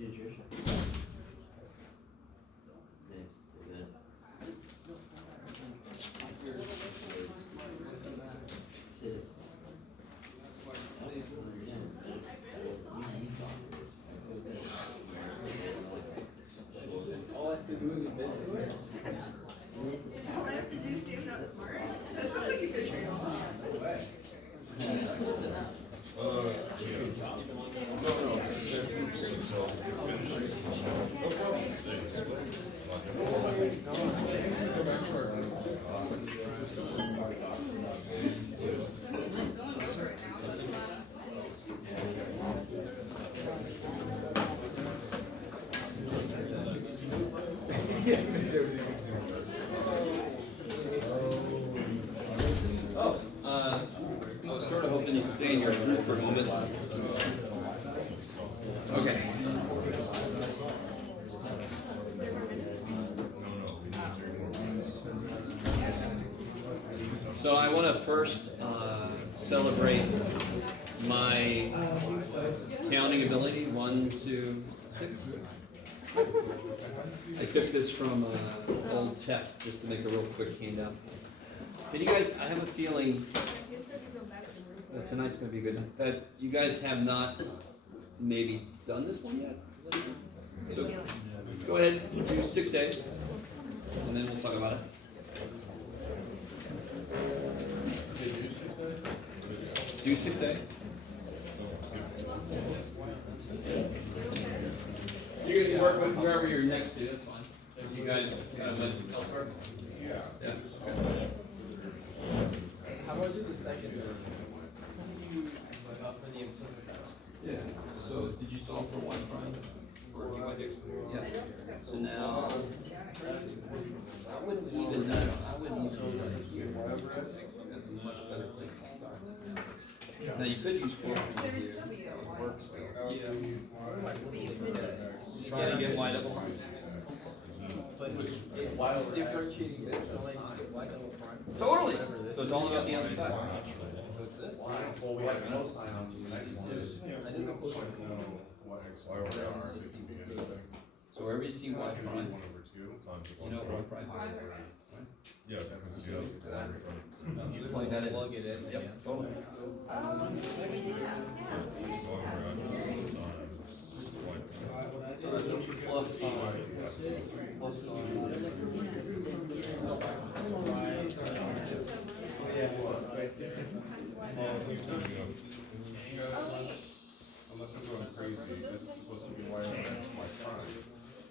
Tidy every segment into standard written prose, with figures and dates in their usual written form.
Pediatrician. All I have to do is a bit. All I have to do is say I'm not smart. That sounds like a good trade-off. No way. Listen up. No, it's the same groups until we finish. No problem. I'm going over it now, but I was sort of hoping you'd stay in your group for a moment. Okay. So I want to first celebrate my counting ability, 1, 2, 6. I took this from an old test just to make a real quick handout. Can you guys, I have a feeling that tonight's going to be a good night, that you guys have not maybe done this one yet? Is that so go ahead, do 6A, and then we'll talk about it. Do 6A. You're going to work with whoever you're next to, that's fine. If you guys kind of went elsewhere. Yeah. Okay. How much is the second? Yeah, so did you solve for 1 prime? Or you went to yeah. So now, I wouldn't even start here. That's a much better place to start. Now you could use 4 there here. would still be a one. Work still. Yeah. But you could Try to get wide up. While differentiating this, why double prime? Totally. So it's all about the other side. Well, we have no sign on G. I didn't know. So wherever you see y prime, you know what y prime is. Yeah, You plug that in. Plug it in. Yep, totally. So there's a plus sign. Plus sign. Unless I'm going crazy, this is supposed to be y x y prime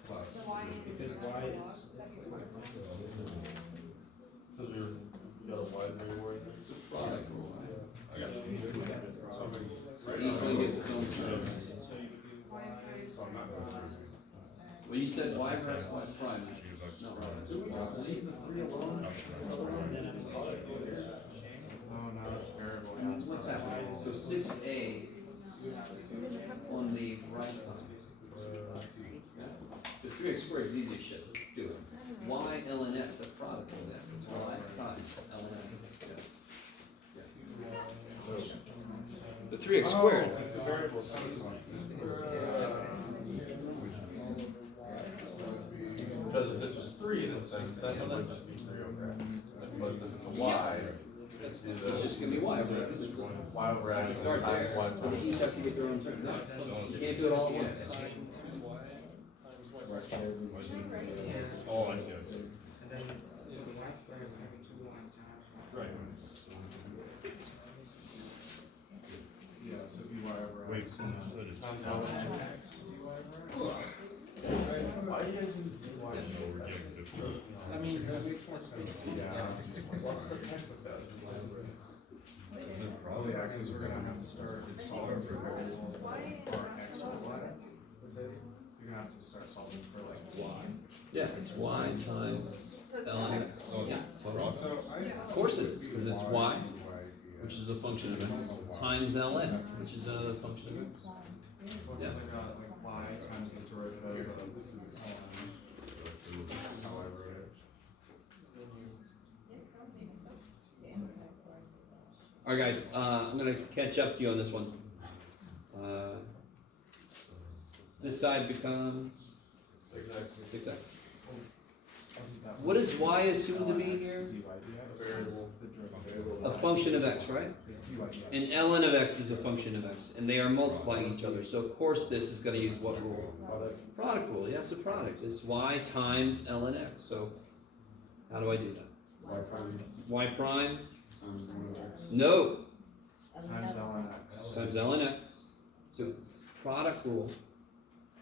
plus. Because why? Because you got a wide variable. It's a product rule. I got somebody. Each one gets its own sense. So I'm not going crazy. Well, you said y versus y prime. No, Oh, no, it's variable. what's happening? So 6A on the right side. The 3x squared is easy as shit. Do it. Y ln x, that's product of x. It's y times ln x. Yeah. The 3x squared. It's a variable. Because if this was 3 in this sense, then it would just be 3 over x. But since it's a y, it's It's just gonna be y over x. y over x Start times there. y But they times. each have to get their own term. No, you can't do it all at once. Oh, I see. Right. Yeah, so dy over Wait, x. so that is. Times ln x. Why do you guys use dy? No, we're getting different. I mean, that makes more space to what's the heck with that? Oh, yeah, because we're gonna have to start solving for variables like x or y. You're gonna have to start solving for like y. Yeah, it's y times So it's ln x. So Yeah, it's totally. also, Of course it is, because it's y, which is a function of x, times ln, which is another function of x. What is like y times the derivative of All right, guys, I'm gonna catch up to you on this one. This side becomes Exactly. 6x. What is y assumed to be here? A function of x, right? And ln of x is a function of x, and they are multiplying each other. So of course this is going to use what rule? Product rule. Yeah, it's a product. It's y times ln x. So how do I do that? Y prime? No. Times ln x. Times ln x. So product rule.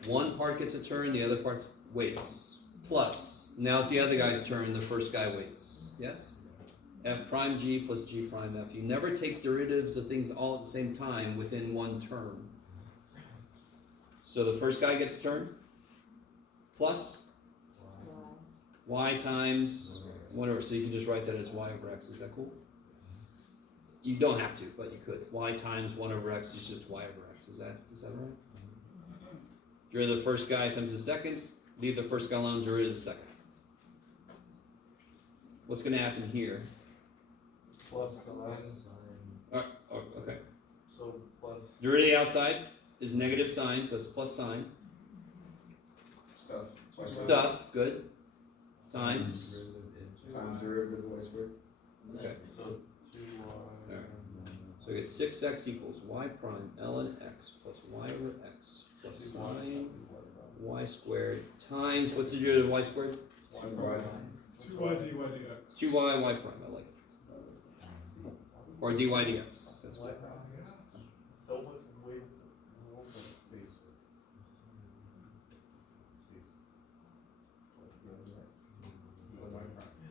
One part gets a turn, the other part waits. Plus, now it's the other guy's turn, the first guy waits. Yes? F prime g plus g prime f. You never take derivatives of things all at the same time within one term. So the first guy gets a turn, plus y times whatever. So you can just write that as y over x. Is that cool? You don't have to, but you could. Y times 1 over x is just y over x. Is that right? Derivative of the first guy times the second. Leave the first guy alone, derivative of the second. What's going to happen here? Plus the last. Okay. So plus. Derivative outside is negative sign, so it's plus sign. Stuff, good. Times. Times derivative of y squared. Okay. So 2y. So I get 6x equals y prime ln x plus y over x plus sine y squared times, what's the derivative of y squared? 2y dy dx. 2y y prime, I like it. Or dy dx, that's what. So much weight.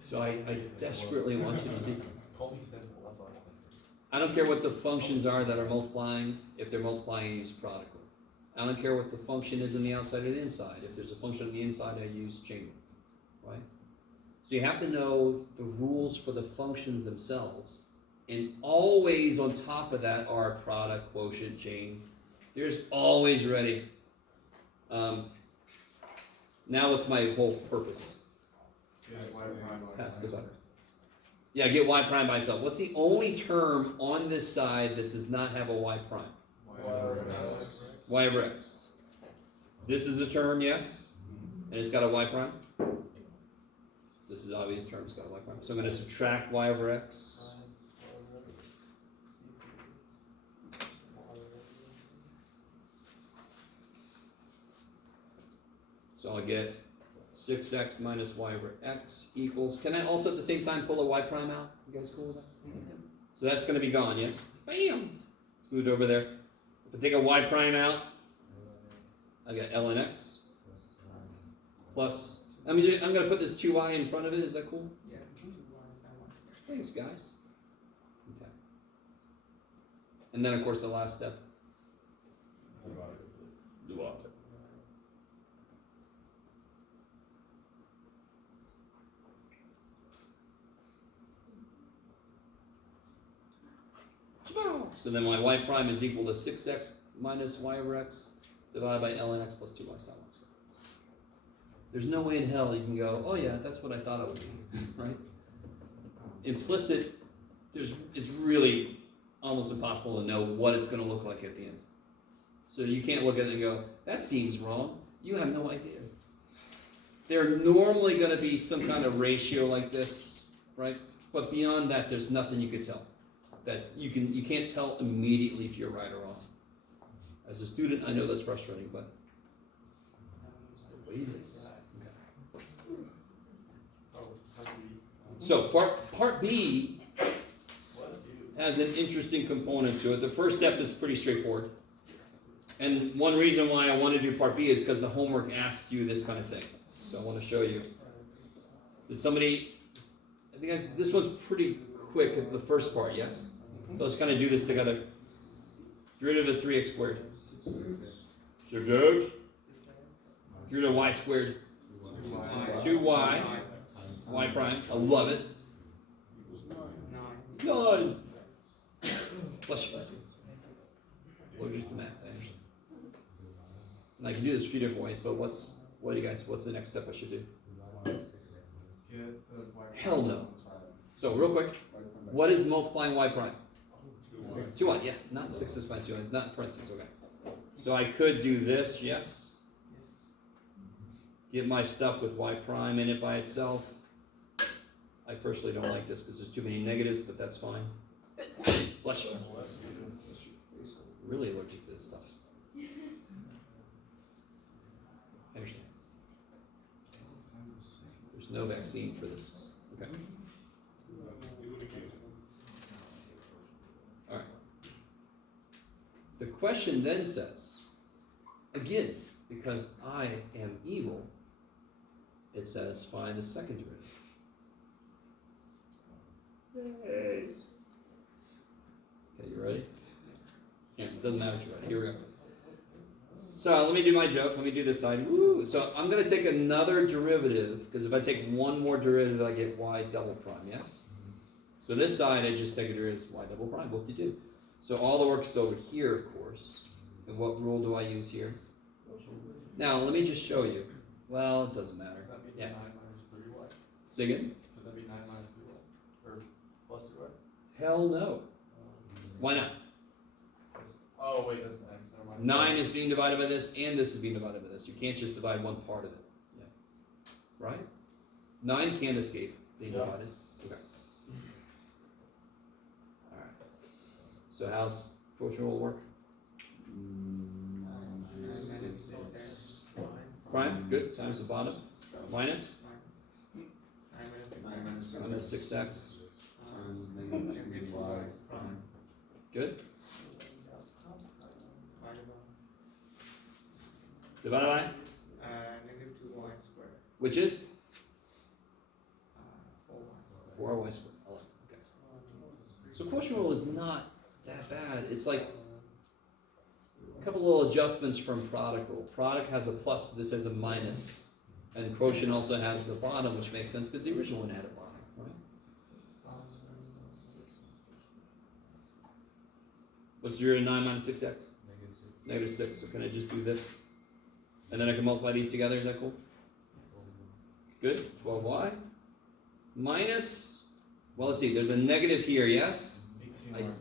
So I desperately want you to see. Call me simple, that's all. I don't care what the functions are that are multiplying, if they're multiplying, I use product rule. I don't care what the function is on the outside or the inside. If there's a function on the inside, I use chain rule, right? So you have to know the rules for the functions themselves. And always on top of that are product, quotient, chain. There's always ready. Now what's my whole purpose? Pass the butter. Yeah, get y prime by itself. What's the only term on this side that does not have a y prime? Y over x. This is a term, yes? And it's got a y prime? This is obvious term, it's got a y prime. So I'm going to subtract y over x. So I'll get 6x minus y over x equals, can I also at the same time pull a y prime out? You guys cool with that? So that's going to be gone, yes? Bam! It's moved over there. If I take a y prime out, I got ln x plus, I'm going to put this 2y in front of it, is that cool? Yeah. Thanks, guys. Okay. And then, of course, the last step. So then my y prime is equal to 6x minus y over x divided by ln x plus 2y sine y squared. There's no way in hell you can go, oh yeah, that's what I thought it would be, right? Implicit, it's really almost impossible to know what it's going to look like at the end. So you can't look at it and go, that seems wrong. You have no idea. They're normally going to be some kind of ratio like this, right? But beyond that, there's nothing you could tell. That you can't tell immediately if you're right or wrong. As a student, I know that's frustrating, but it's the way it is. So part B has an interesting component to it. The first step is pretty straightforward. And one reason why I want to do part B is because the homework asks you this kind of thing. So I want to show you. Did somebody, I think this one's pretty quick at the first part, yes? So let's kind of do this together. Derivative of 3x squared. 6x. Derivative of y squared. 2y. Y prime. I love it. 9. Bless you. Allergic to math, actually. And I can do this a few different ways, but what's the next step I should do? Get the y Hell no. inside. So real quick, what is multiplying y prime? 2y, yeah, not 6 minus 2y, it's not in parentheses, okay. So I could do this, yes, get my stuff with y prime in it by itself. I personally don't like this because there's too many negatives, but that's fine. Bless you. Really allergic to this stuff. I understand. There's no vaccine for this. Okay. All right. The question then says, again, because I am evil, it says find the second derivative. Okay, you ready? Yeah, it doesn't matter if you're ready. Here we go. So let me do my joke. Let me do this side. Woo! So I'm going to take another derivative, because if I take one more derivative, I get y double prime, yes? So this side, I just take a derivative of y double prime. Whoop-de-doo. So all the work is over here, of course. And what rule do I use here? Now, let me just show you. Well, it doesn't matter. Would that be Yeah. 9 minus 3y? Say again? Would that be 9 minus 3y? Or plus 3y? Hell no. Why not? Oh, wait, that's x. Never mind. 9 is being divided by this, and this is being divided by this. You can't just divide one part of it. Yeah. Right? 9 can't escape being Yeah. divided. Okay. Alright. So how's quotient rule work? Prime, good, times the bottom. Minus? 9 minus 6x. Times negative 2y prime. Good. Divided by? Negative 2y squared, Which is? 4y. 4y squared. I like it. Okay. So quotient rule is not that bad. It's like a couple little adjustments from product rule. Product has a plus, this has a minus. And quotient also has the bottom, which makes sense because the original one had a bottom, right? What's your 9 minus 6x? Negative 6. So can I just do this? And then I can multiply these together. Is that cool? Good. 12y. Minus, well, let's see. There's a negative here, yes? 18y prime.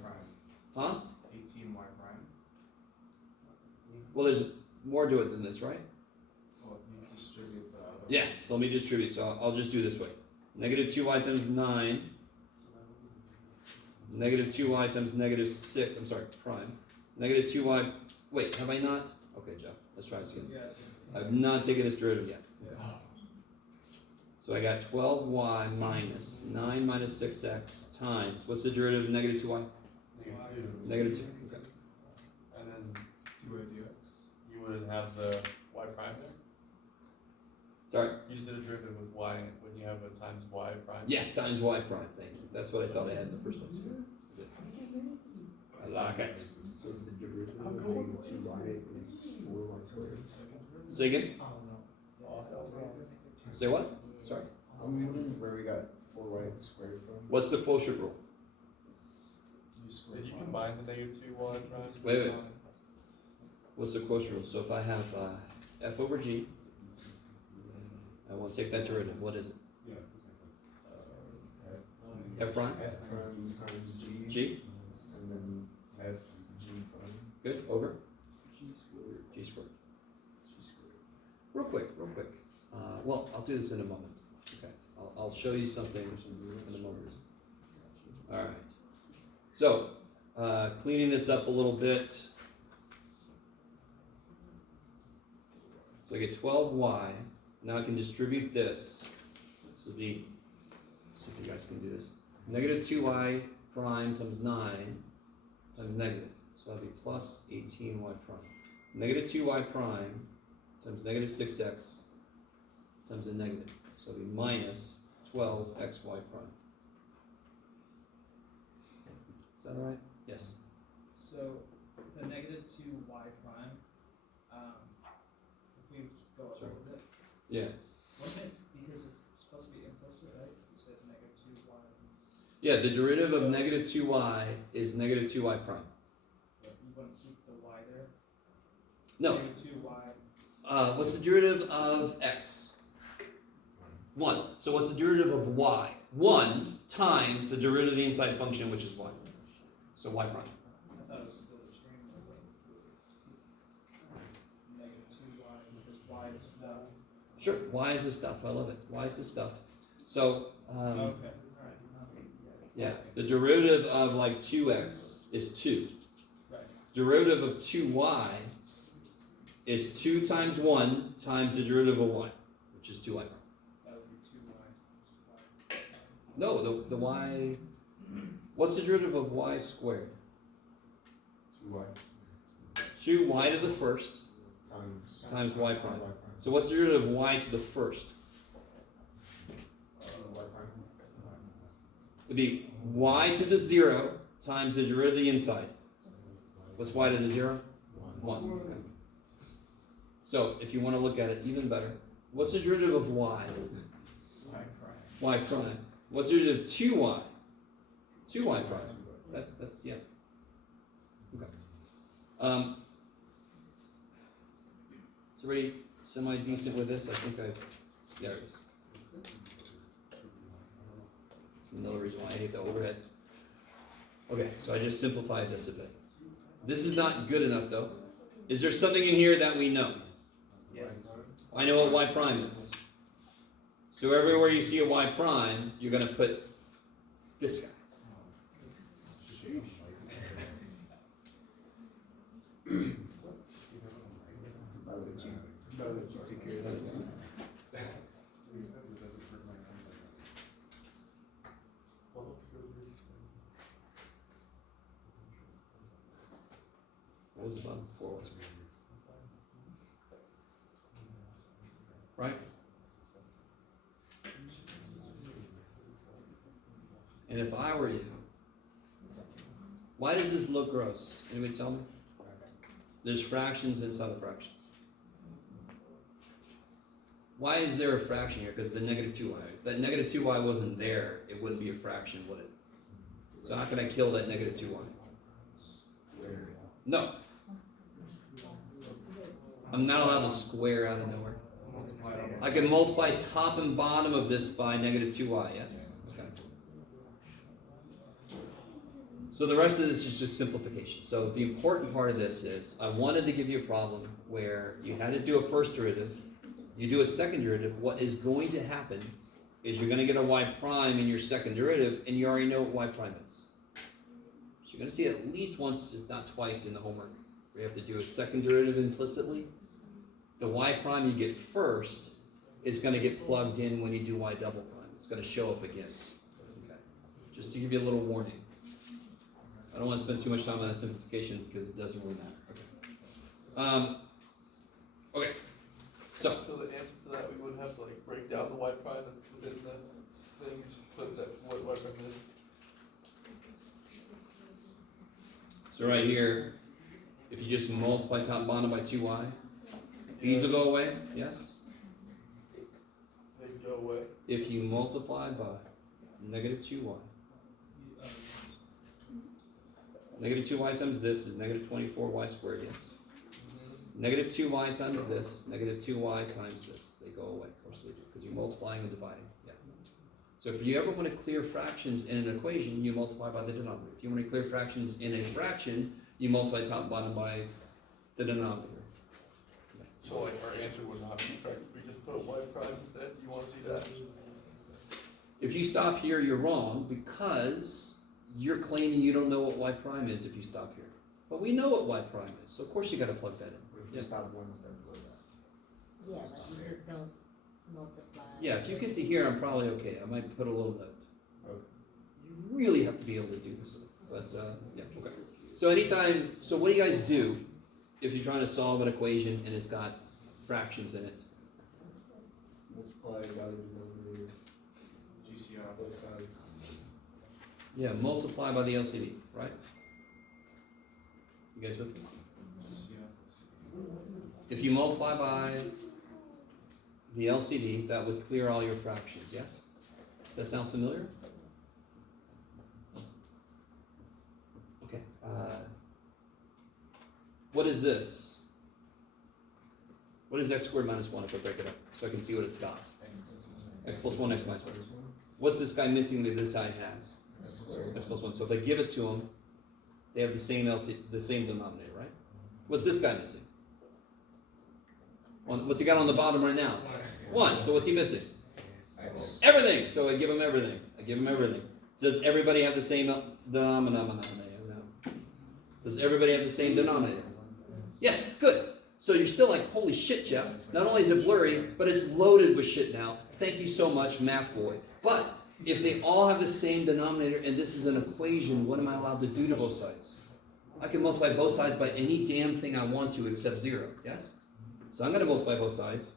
Huh? 18y prime. Well, there's more to it than this, right? Well, you distribute the other. Yeah, so let me distribute. So I'll just do this way. Negative 2y times 9. Negative 2y times negative 6. I'm sorry, prime. Negative 2y. Wait, have I not? Okay, Jeff, let's try this again. I've not taken this derivative yet. So I got 12y minus 9 minus 6x times. What's the derivative of negative 2y? -2. Negative 2. Okay. And then 2y dx. you would have the y prime there? Sorry? You just did a derivative with y when you have a times y prime? Yes, times y prime. Thank you. That's what I thought I had in the first place. Good. I like it. So the derivative of negative 2y is 4y squared. Say again? Oh, hell no. Say what? Sorry. I'm wondering where we got 4y squared from. What's the quotient rule? You square Did you prime. combine the negative 2y prime? Wait. What's the quotient rule? So if I have f over g, I want to take that derivative. What is it? F prime? F prime times g. G? And then f g prime. Good. Over? G squared. G squared. G squared. Real quick, real quick. Well, I'll do this in a moment. Okay. I'll show you something in a moment. All right. So, cleaning this up a little bit. So I get 12y. Now I can distribute this. This will be, see if you guys can do this. Negative 2y prime times 9 times negative. So that'll be plus 18y prime. Negative 2y prime times negative 6x times a negative. So it'll be minus 12xy prime. Is that all right? Yes. So the negative 2y prime, if we go up a Sure. little bit, Yeah. wasn't it because it's supposed to be implicit, right? You said negative 2y, Yeah, the derivative of negative 2y is negative 2y prime. but you want to keep the y there? No. Negative 2y, What's the derivative of x? 1. So what's the derivative of y? 1 times the derivative of the inside function, which is y. So y prime. I thought it was still extreme, negative 2y, because y is 1. Sure, y is the stuff, I love it, y is the stuff. So, Okay, alright. yeah, the derivative of like 2x is 2. Right. Derivative of 2y is 2 times 1 times the derivative of y, which is 2y prime. That would be 2y. No, the y, what's the derivative of y squared? 2y 2y to the first times times y prime. So what's the derivative of y to the first? y prime. It'd be y to the 0 times the derivative of the inside. What's y to the 0? 1. So if you want to look at it even better, what's the derivative of y? Y prime. What's the derivative of 2y? 2y prime. That's yeah. Okay. Is everybody semi-decent with this? I think there it is. That's another reason why I hate the overhead. Okay, so I just simplified this a bit. This is not good enough though. Is there something in here that we know? Yes. I know what y prime is. So everywhere you see a y prime, you're going to put this guy. Better that you take care of that. What was the bottom? 4 was. Right? And if I were you, why does this look gross? Anybody tell me? There's fractions inside of fractions. Why is there a fraction here? Because the negative 2y. If that negative 2y wasn't there, it wouldn't be a fraction, would it? So how can I kill that negative 2y? No. I'm not allowed to square out of nowhere. I can multiply top and bottom of this by negative 2y, yes? Okay. So the rest of this is just simplification. So the important part of this is, I wanted to give you a problem where you had to do a first derivative, you do a second derivative, what is going to happen is you're going to get a y prime in your second derivative, and you already know what y prime is. So you're going to see it at least once, if not twice, in the homework, where you have to do a second derivative implicitly. The y prime you get first is going to get plugged in when you do y double prime. It's going to show up again. Okay. Just to give you a little warning. I don't want to spend too much time on that simplification because it doesn't really matter. Okay. So the answer to that, we would have to like break down the y prime that's within the thing, we just put that, what y prime is. So right here, if you just multiply top and bottom by 2y, these will go away, yes? They go away. If you multiply by negative 2y, negative 2y times this is negative 24y squared, yes? Negative 2y times this, negative 2y times this, they go away, of course they do, because you're multiplying and dividing, yeah. So if you ever want to clear fractions in an equation, you multiply by the denominator. If you want to clear fractions in a fraction, you multiply top and bottom by the denominator. So like our answer would not be correct if we just put y prime instead, you wanna see that? If you stop here, you're wrong, because you're claiming you don't know what y prime is if you stop here. But we know what y prime is, so of course you gotta plug that in. What if you stop one step below that? Yeah, but you just don't multiply. Yeah, if you get to here, I'm probably okay. I might put a little note. Okay. You really have to be able to do this, but yeah, okay. So anytime, so what do you guys do if you're trying to solve an equation and it's got fractions in it? Multiply by the denominator, GCR. both sides. Yeah, multiply by the LCD, right? You guys with me? If you multiply by the LCD, that would clear all your fractions, yes? Does that sound familiar? Okay. What is this? What is x squared minus 1 if I break it up so I can see what it's got? X plus 1, x minus 1. What's this guy missing that this side has? X plus 1. So if I give it to them, they have the same the same denominator, right? What's this guy missing? What's he got on the bottom right now? 1. So what's he missing? Everything. So I give him everything. Does everybody have the same denominator? No. Does everybody have the same denominator? Yes, good. So you're still like, holy shit, Jeff. Not only is it blurry, but it's loaded with shit now. Thank you so much, math boy. But if they all have the same denominator and this is an equation, what am I allowed to do to both sides? I can multiply both sides by any damn thing I want to except 0, yes? So I'm going to multiply both sides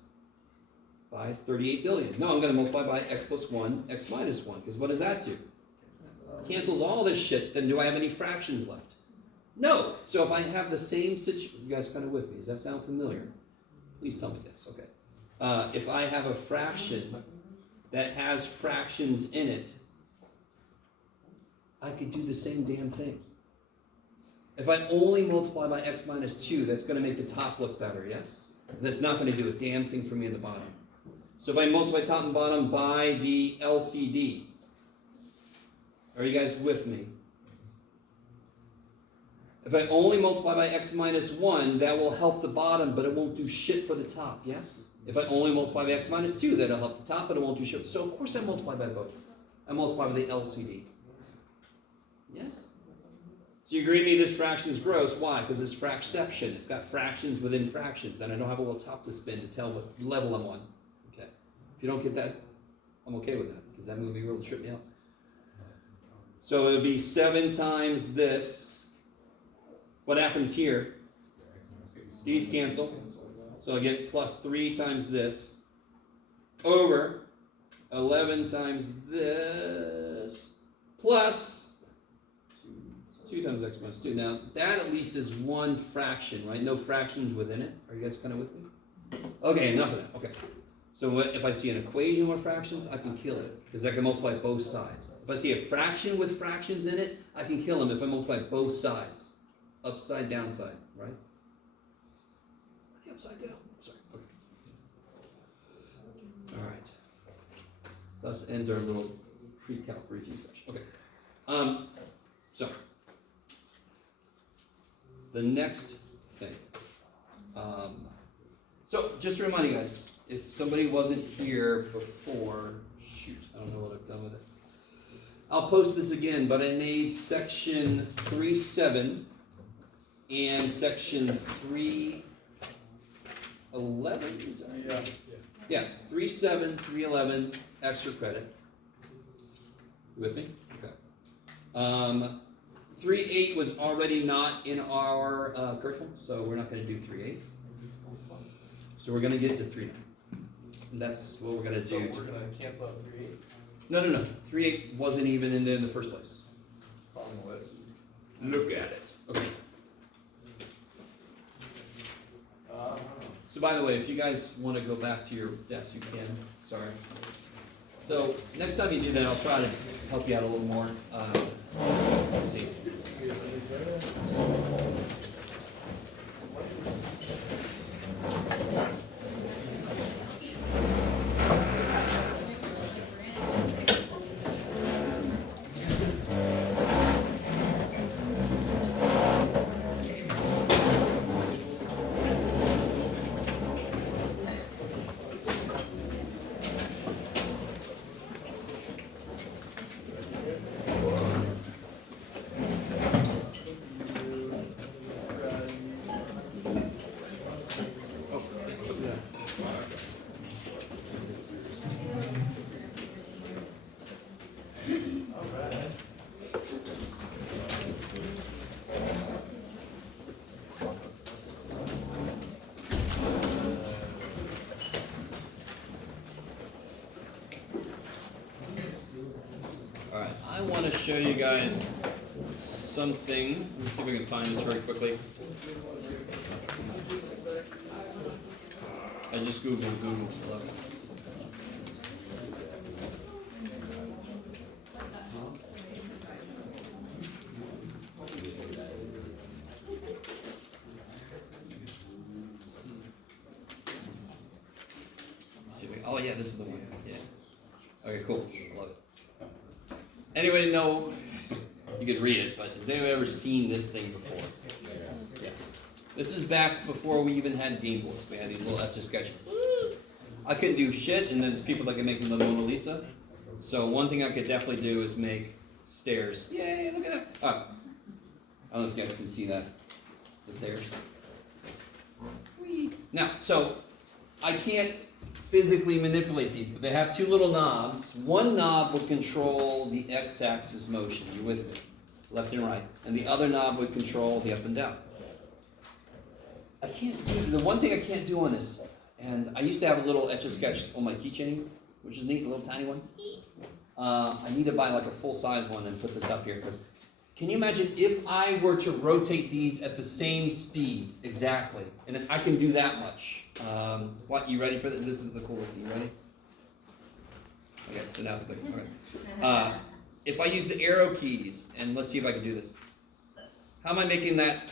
by 38 billion. No, I'm going to multiply by x plus 1, x minus 1, because what does that do? Cancels all this shit, then do I have any fractions left? No! So if I have the same situation, you guys kind of with me, does that sound familiar? Please tell me yes, okay. If I have a fraction that has fractions in it, I could do the same damn thing. If I only multiply by x minus 2, that's going to make the top look better, yes? That's not going to do a damn thing for me in the bottom. So if I multiply top and bottom by the LCD, are you guys with me? If I only multiply by x minus 1, that will help the bottom, but it won't do shit for the top, yes? If I only multiply by x minus 2, that'll help the top, but it won't do shit. So of course I multiply by both. I multiply by the LCD. Yes? So you agree with me this fraction is gross. Why? Because it's fractception. It's got fractions within fractions, and I don't have a little top to spin to tell what level I'm on. Okay. If you don't get that, I'm okay with that, because that movie really tripped me out. So it would be 7 times this. What happens here? These cancel. So I get plus 3 times this over 11 times this plus 2 times x minus 2. Now, that at least is one fraction, right? No fractions within it. Are you guys kind of with me? Okay, enough of that. Okay. So if I see an equation with fractions, I can kill it, because I can multiply both sides. If I see a fraction with fractions in it, I can kill them if I multiply both sides. Upside, downside, right? Upside down. Sorry. Okay. All right. Thus ends our little pre-calc review session. Okay. So the next thing. So just to remind you guys, if somebody wasn't here before, shoot, I don't know what I've done with it. I'll post this again, but I made section 3.7 and section 3.11. Is that right? Yeah, 3.7, 3.11 extra credit. You with me? Okay. 3.8 was already not in our curriculum, so we're not going to do 3.8. So we're going to get to 3.9. And that's what we're going to do. So we're going to cancel out 3.8? No. 3.8 wasn't even in there in the first place. It's on the list. Look at it. Okay. Uh, So by the way, if you guys want to go back to your desk, you can. Sorry. So next time you do that, I'll try to help you out a little more. Let's see. Alright, I want to show you guys something. Let me see if we can find this very quickly. I just Googled Google 11. Oh yeah, this is the one. Yeah. Okay, cool. I love it. Anybody know? You could read it, but has anyone ever seen this thing before? Yes. This is back before we even had Game Boys. We had these little etch a sketch. I couldn't do shit, and then there's people that can make the Mona Lisa. So one thing I could definitely do is make stairs. Yay, look at that. Oh, I don't know if you guys can see that. The stairs. Whee. Now, so I can't physically manipulate these, but they have two little knobs. One knob will control the x-axis motion. You with me? Left and right. And the other knob would control the up and down. I can't do, the one thing I can't do on this, and I used to have a little Etch-a-Sketch on my keychain, which is neat, a little tiny one. I need to buy like a full-size one and put this up here, because can you imagine if I were to rotate these at the same speed, exactly, and I can do that much. What, you ready for this? This is the coolest thing, you ready? Okay, so now it's the, okay. If I use the arrow keys, and let's see if I can do this. How am I making that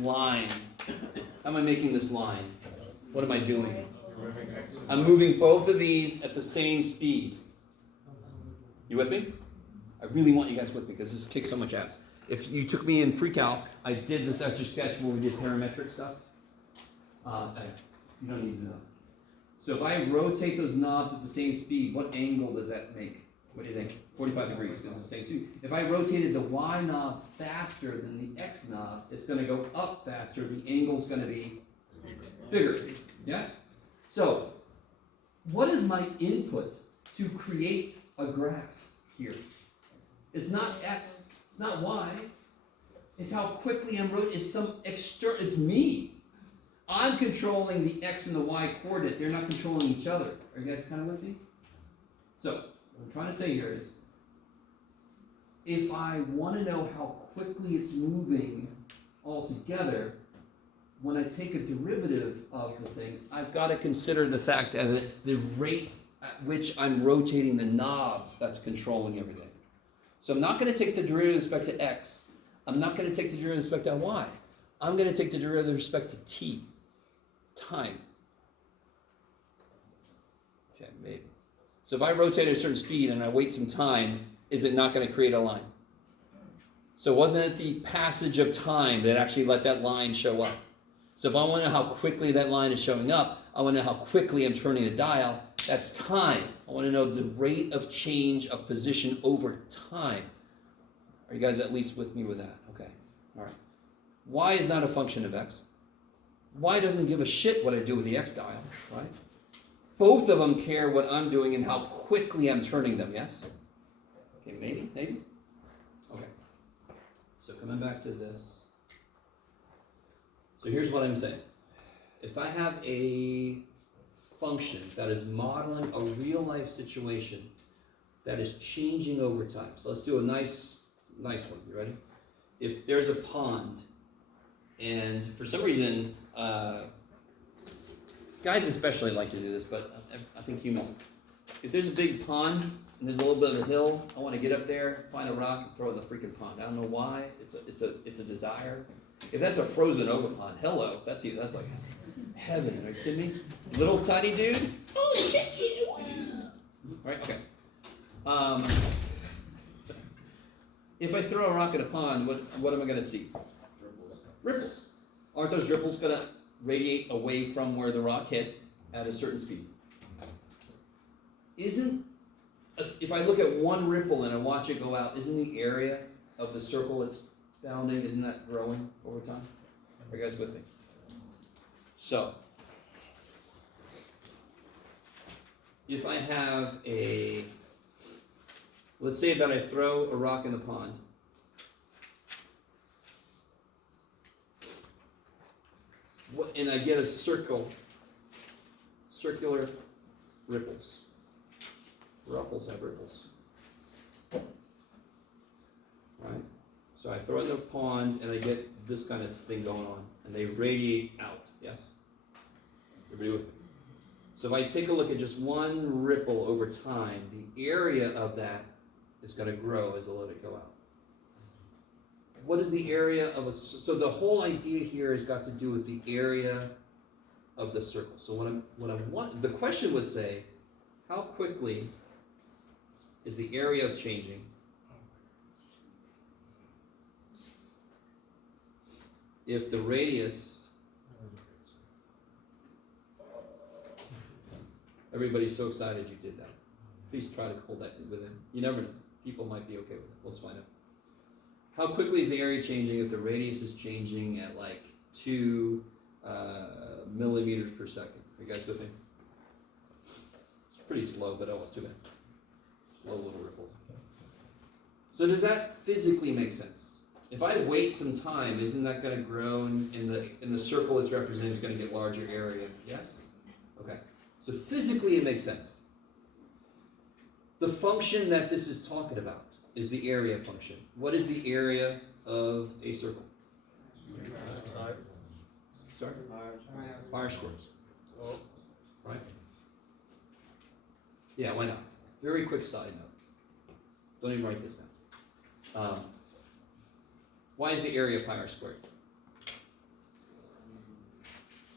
line? How am I making this line? What am I doing? I'm moving both of these at the same speed. You with me? I really want you guys with me because this kicks so much ass. If you took me in pre-calc, I did this Etch-a-Sketch where we did parametric stuff. You don't need to know. So if I rotate those knobs at the same speed, what angle does that make? What do you think? 45 degrees, because it's the same speed. If I rotated the Y knob faster than the X knob, it's going to go up faster. The angle's going to be bigger. Yes? So, what is my input to create a graph here? It's not X, it's not Y. It's how quickly I'm rotating. It's some external, it's me. I'm controlling the X and the Y coordinate. They're not controlling each other. Are you guys kind of with me? So, what I'm trying to say here is, if I want to know how quickly it's moving altogether, when I take a derivative of the thing, I've got to consider the fact that it's the rate at which I'm rotating the knobs that's controlling everything. So I'm not going to take the derivative with respect to X. I'm not going to take the derivative with respect to Y. I'm going to take the derivative with respect to T, time. Okay, maybe. So if I rotate at a certain speed and I wait some time, is it not going to create a line? So wasn't it the passage of time that actually let that line show up? So if I want to know how quickly that line is showing up, I want to know how quickly I'm turning the dial. That's time. I want to know the rate of change of position over time. Are you guys at least with me with that? Okay. All right. Y is not a function of X. Y doesn't give a shit what I do with the X dial, right? Both of them care what I'm doing and how quickly I'm turning them, yes? Okay, maybe? Okay. So coming back to this. So here's what I'm saying. If I have a function that is modeling a real life situation that is changing over time. So let's do a nice one. You ready? If there's a pond and for some reason, guys especially like to do this, but I think humans, if there's a big pond and there's a little bit of a hill, I want to get up there, find a rock, and throw it in the freaking pond. I don't know why. It's a desire. If that's a frozen over pond, hello, that's like heaven. Are you kidding me? Little tiny dude. Holy shit! Right? Okay. So if I throw a rock at a pond, what am I going to see? Ripples. Aren't those ripples going to radiate away from where the rock hit at a certain speed? If I look at one ripple and I watch it go out, isn't the area of the circle it's bounding, isn't that growing over time? Are you guys with me? So, if I have let's say that I throw a rock in the pond. And I get a circular ripples. Ruffles have ripples. Right? So I throw it in the pond and I get this kind of thing going on. And they radiate out. Yes? Everybody with me? So if I take a look at just one ripple over time, the area of that is going to grow as I let it go out. What is the area of so the whole idea here has got to do with the area of the circle. So the question would say, how quickly is the area changing if the radius Everybody's so excited you did that. Please try to hold that within. You never know. People might be okay with it. Let's find out. How quickly is the area changing if the radius is changing at like 2 millimeters per second? Are you guys with me? It's pretty slow, but oh, too bad. Slow little ripple. So does that physically make sense? If I wait some time, isn't that going to grow in the circle it's representing is going to get larger area? Yes? Okay. So physically it makes sense. The function that this is talking about is the area function. What is the area of a circle? Sorry? Pi squared. Right? Yeah, why not? Very quick side note. Don't even write this down. Why is the area pi r squared?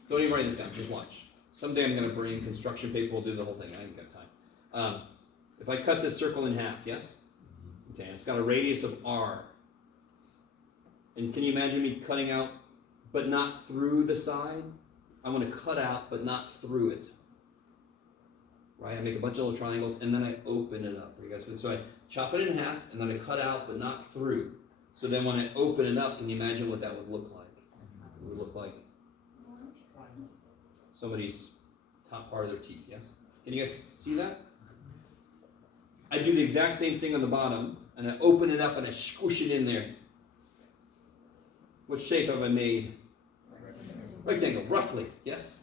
Don't even write this down, just watch. Someday I'm going to bring construction paper, we'll do the whole thing, I ain't got time. If I cut this circle in half, yes? Okay, it's got a radius of r. And can you imagine me cutting out, but not through the side? I want to cut out, but not through it. Right, I make a bunch of little triangles, and then I open it up. You guys, so I chop it in half, and then I cut out, but not through. So then when I open it up, can you imagine what that would look like? It would look like somebody's top part of their teeth, yes? Can you guys see that? I do the exact same thing on the bottom, and I open it up and I squish it in there. What shape have I made? Rectangle, roughly, yes?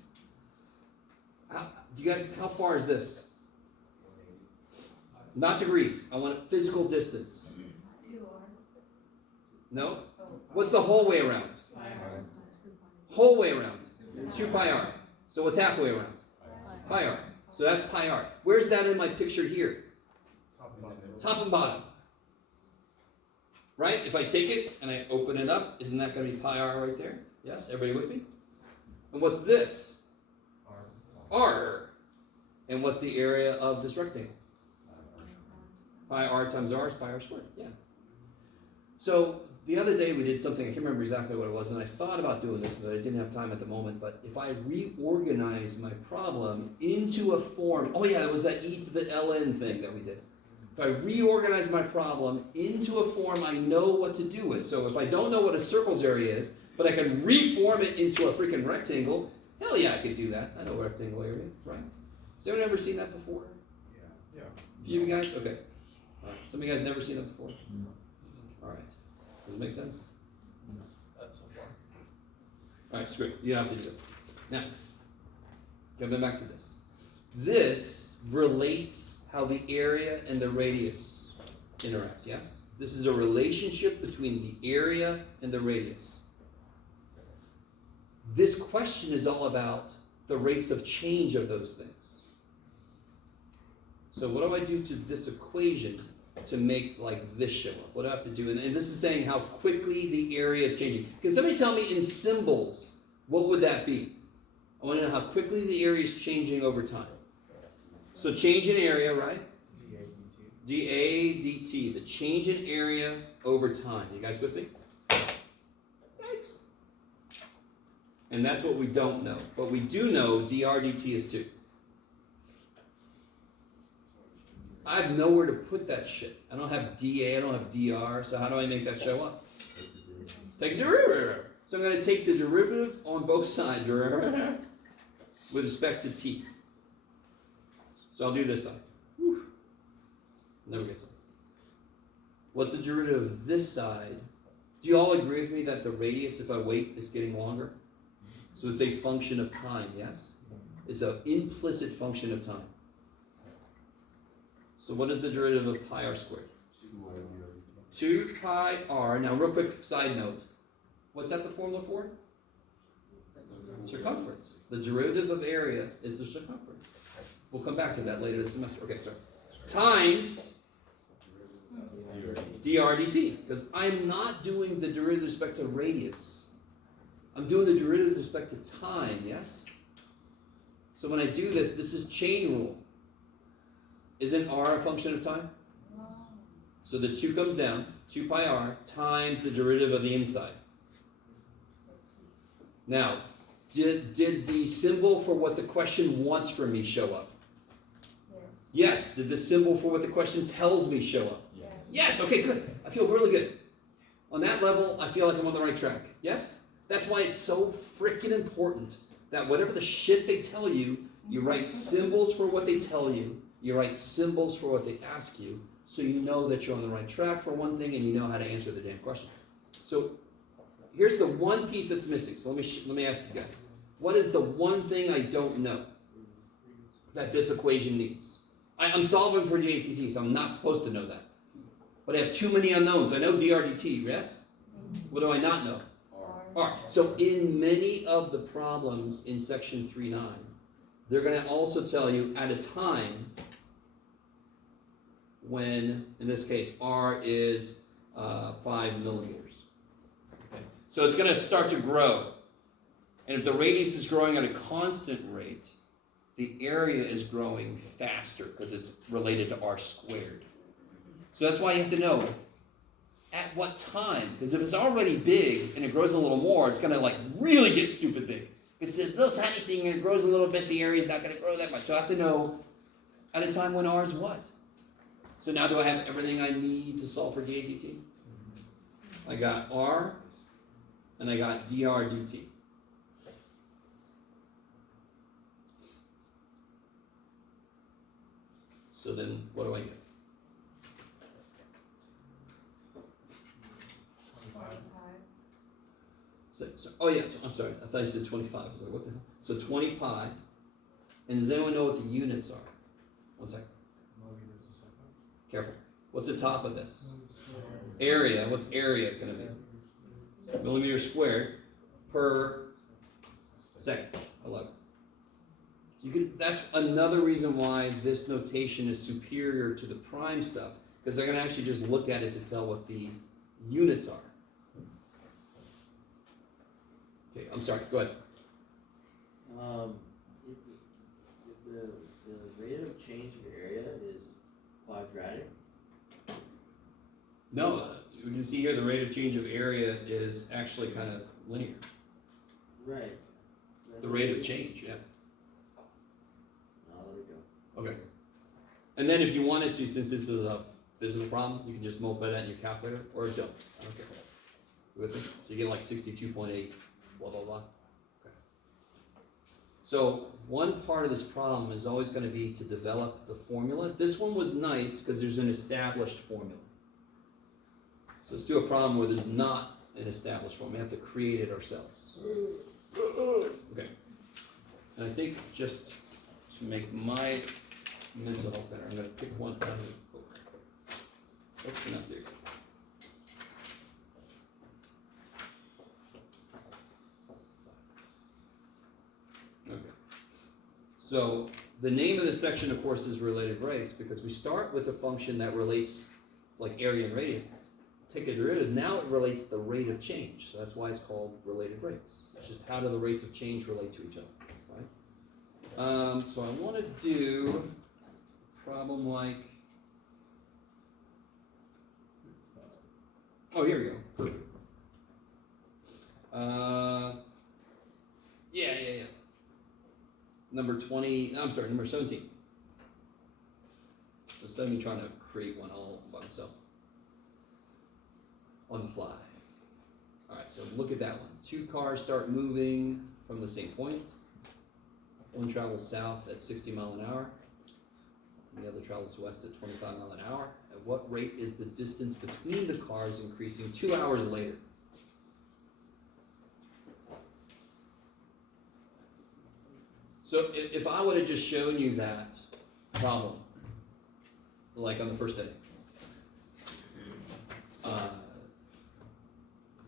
How far is this? Not degrees. I want physical distance. 2 r. No? What's the whole way around? Whole way around. 2 pi r. So what's halfway around? Pi r. So that's pi r. Where's that in my picture here? Top and bottom. Right? If I take it and I open it up, isn't that going to be pi r right there? Yes? Everybody with me? And what's this? R. And what's the area of this rectangle? Pi r times r is pi r squared. Yeah. So the other day we did something, I can't remember exactly what it was, and I thought about doing this, but I didn't have time at the moment. But if I reorganize my problem into a form, oh yeah, it was that e to the ln thing that we did. If I reorganize my problem into a form I know what to do with. So if I don't know what a circle's area is, but I can reform it into a freaking rectangle, hell yeah, I could do that. I know rectangle area, right? Has anyone ever seen that before? Yeah. A few of you guys? Okay. All right. Some of you guys never seen that before? All right. Does it make sense? That's so far. All right, screw it. You don't have to do it. Now, coming back to this. This relates how the area and the radius interact, yes? This is a relationship between the area and the radius. This question is all about the rates of change of those things. So what do I do to this equation to make like this show up? What do I have to do? And this is saying how quickly the area is changing. Can somebody tell me in symbols, what would that be? I want to know how quickly the area is changing over time. So change in area, right? dA dt, the change in area over time. You guys with me? Thanks. And that's what we don't know. But we do know dr dt is 2. I have nowhere to put that shit. I don't have dA, I don't have dr, so how do I make that show up? Take a derivative. So I'm going to take the derivative on both sides with respect to t. So I'll do this side. Whew. Never gets it. What's the derivative of this side? Do you all agree with me that the radius, if I wait, is getting longer? So it's a function of time, yes? It's an implicit function of time. So what is the derivative of pi r squared? 2 pi r. Now, real quick side note. What's that the formula for? Circumference. The derivative of area is the circumference. We'll come back to that later this semester. Okay, sorry. Times dr dt. Because I'm not doing the derivative with respect to radius. I'm doing the derivative with respect to time, yes? So when I do this, this is chain rule. Isn't r a function of time? So the 2 comes down, 2 pi r, times the derivative of the inside. Now, did the symbol for what the question wants from me show up? Yes, did the symbol for what the question tells me show up? Yes, okay, good. I feel really good. On that level, I feel like I'm on the right track. Yes? That's why it's so freaking important that whatever the shit they tell you, you write symbols for what they tell you, you write symbols for what they ask you, so you know that you're on the right track for one thing and you know how to answer the damn question. So here's the one piece that's missing. So let me ask you guys. What is the one thing I don't know that this equation needs? I'm solving for DATT, so I'm not supposed to know that. But I have too many unknowns. I know DRDT, yes? What do I not know? R. So in many of the problems in section 3.9, they're going to also tell you at a time when, in this case, R is 5 millimeters. Okay. So it's going to start to grow. And if the radius is growing at a constant rate, the area is growing faster because it's related to R squared. So that's why you have to know at what time, because if it's already big and it grows a little more, it's going to like really get stupid big. If it's a little tiny thing and it grows a little bit, the area is not going to grow that much. So I have to know at a time when R is what. So now do I have everything I need to solve for DADT? I got R and I got DRDT. So then what do I get? Oh yeah, I'm sorry, I thought you said 25. I was like, what the hell? So 20 pi. And does anyone know what the units are? One second. Millimeters a second. Careful. What's the top of this? Area. What's area going to be? Millimeters squared per second. I love it. That's another reason why this notation is superior to the prime stuff, because they're going to actually just look at it to tell what the units are. Okay, I'm sorry, go ahead. If the rate of change of area is quadratic. No, you can see here the rate of change of area is actually kind of linear. Right. The rate of change, yeah. I'll let it go. Okay. And then if you wanted to, since this is a physical problem, you can just multiply that in your calculator, or don't. I don't care. You with me? So you get like 62.8, blah, blah, blah. Okay. So one part of this problem is always going to be to develop the formula. This one was nice because there's an established formula. So let's do a problem where there's not an established formula. We have to create it ourselves. Okay. And I think just to make my mental health better, I'm going to pick one out of the book. Oh, not there. Okay. So the name of the section, of course, is related rates, because we start with a function that relates like area and radius. Take a derivative, now it relates the rate of change. So that's why it's called related rates. It's just how do the rates of change relate to each other, right? So I want to do a problem like, oh, here we go, perfect. Yeah. Number 20, no, I'm sorry, number 17. So instead of me trying to create one all by myself, on the fly. All right, so look at that one. Two cars start moving from the same point. One travels south at 60 miles an hour. And the other travels west at 25 miles an hour. At what rate is the distance between the cars increasing 2 hours later? So if I would have just shown you that problem, like on the first day,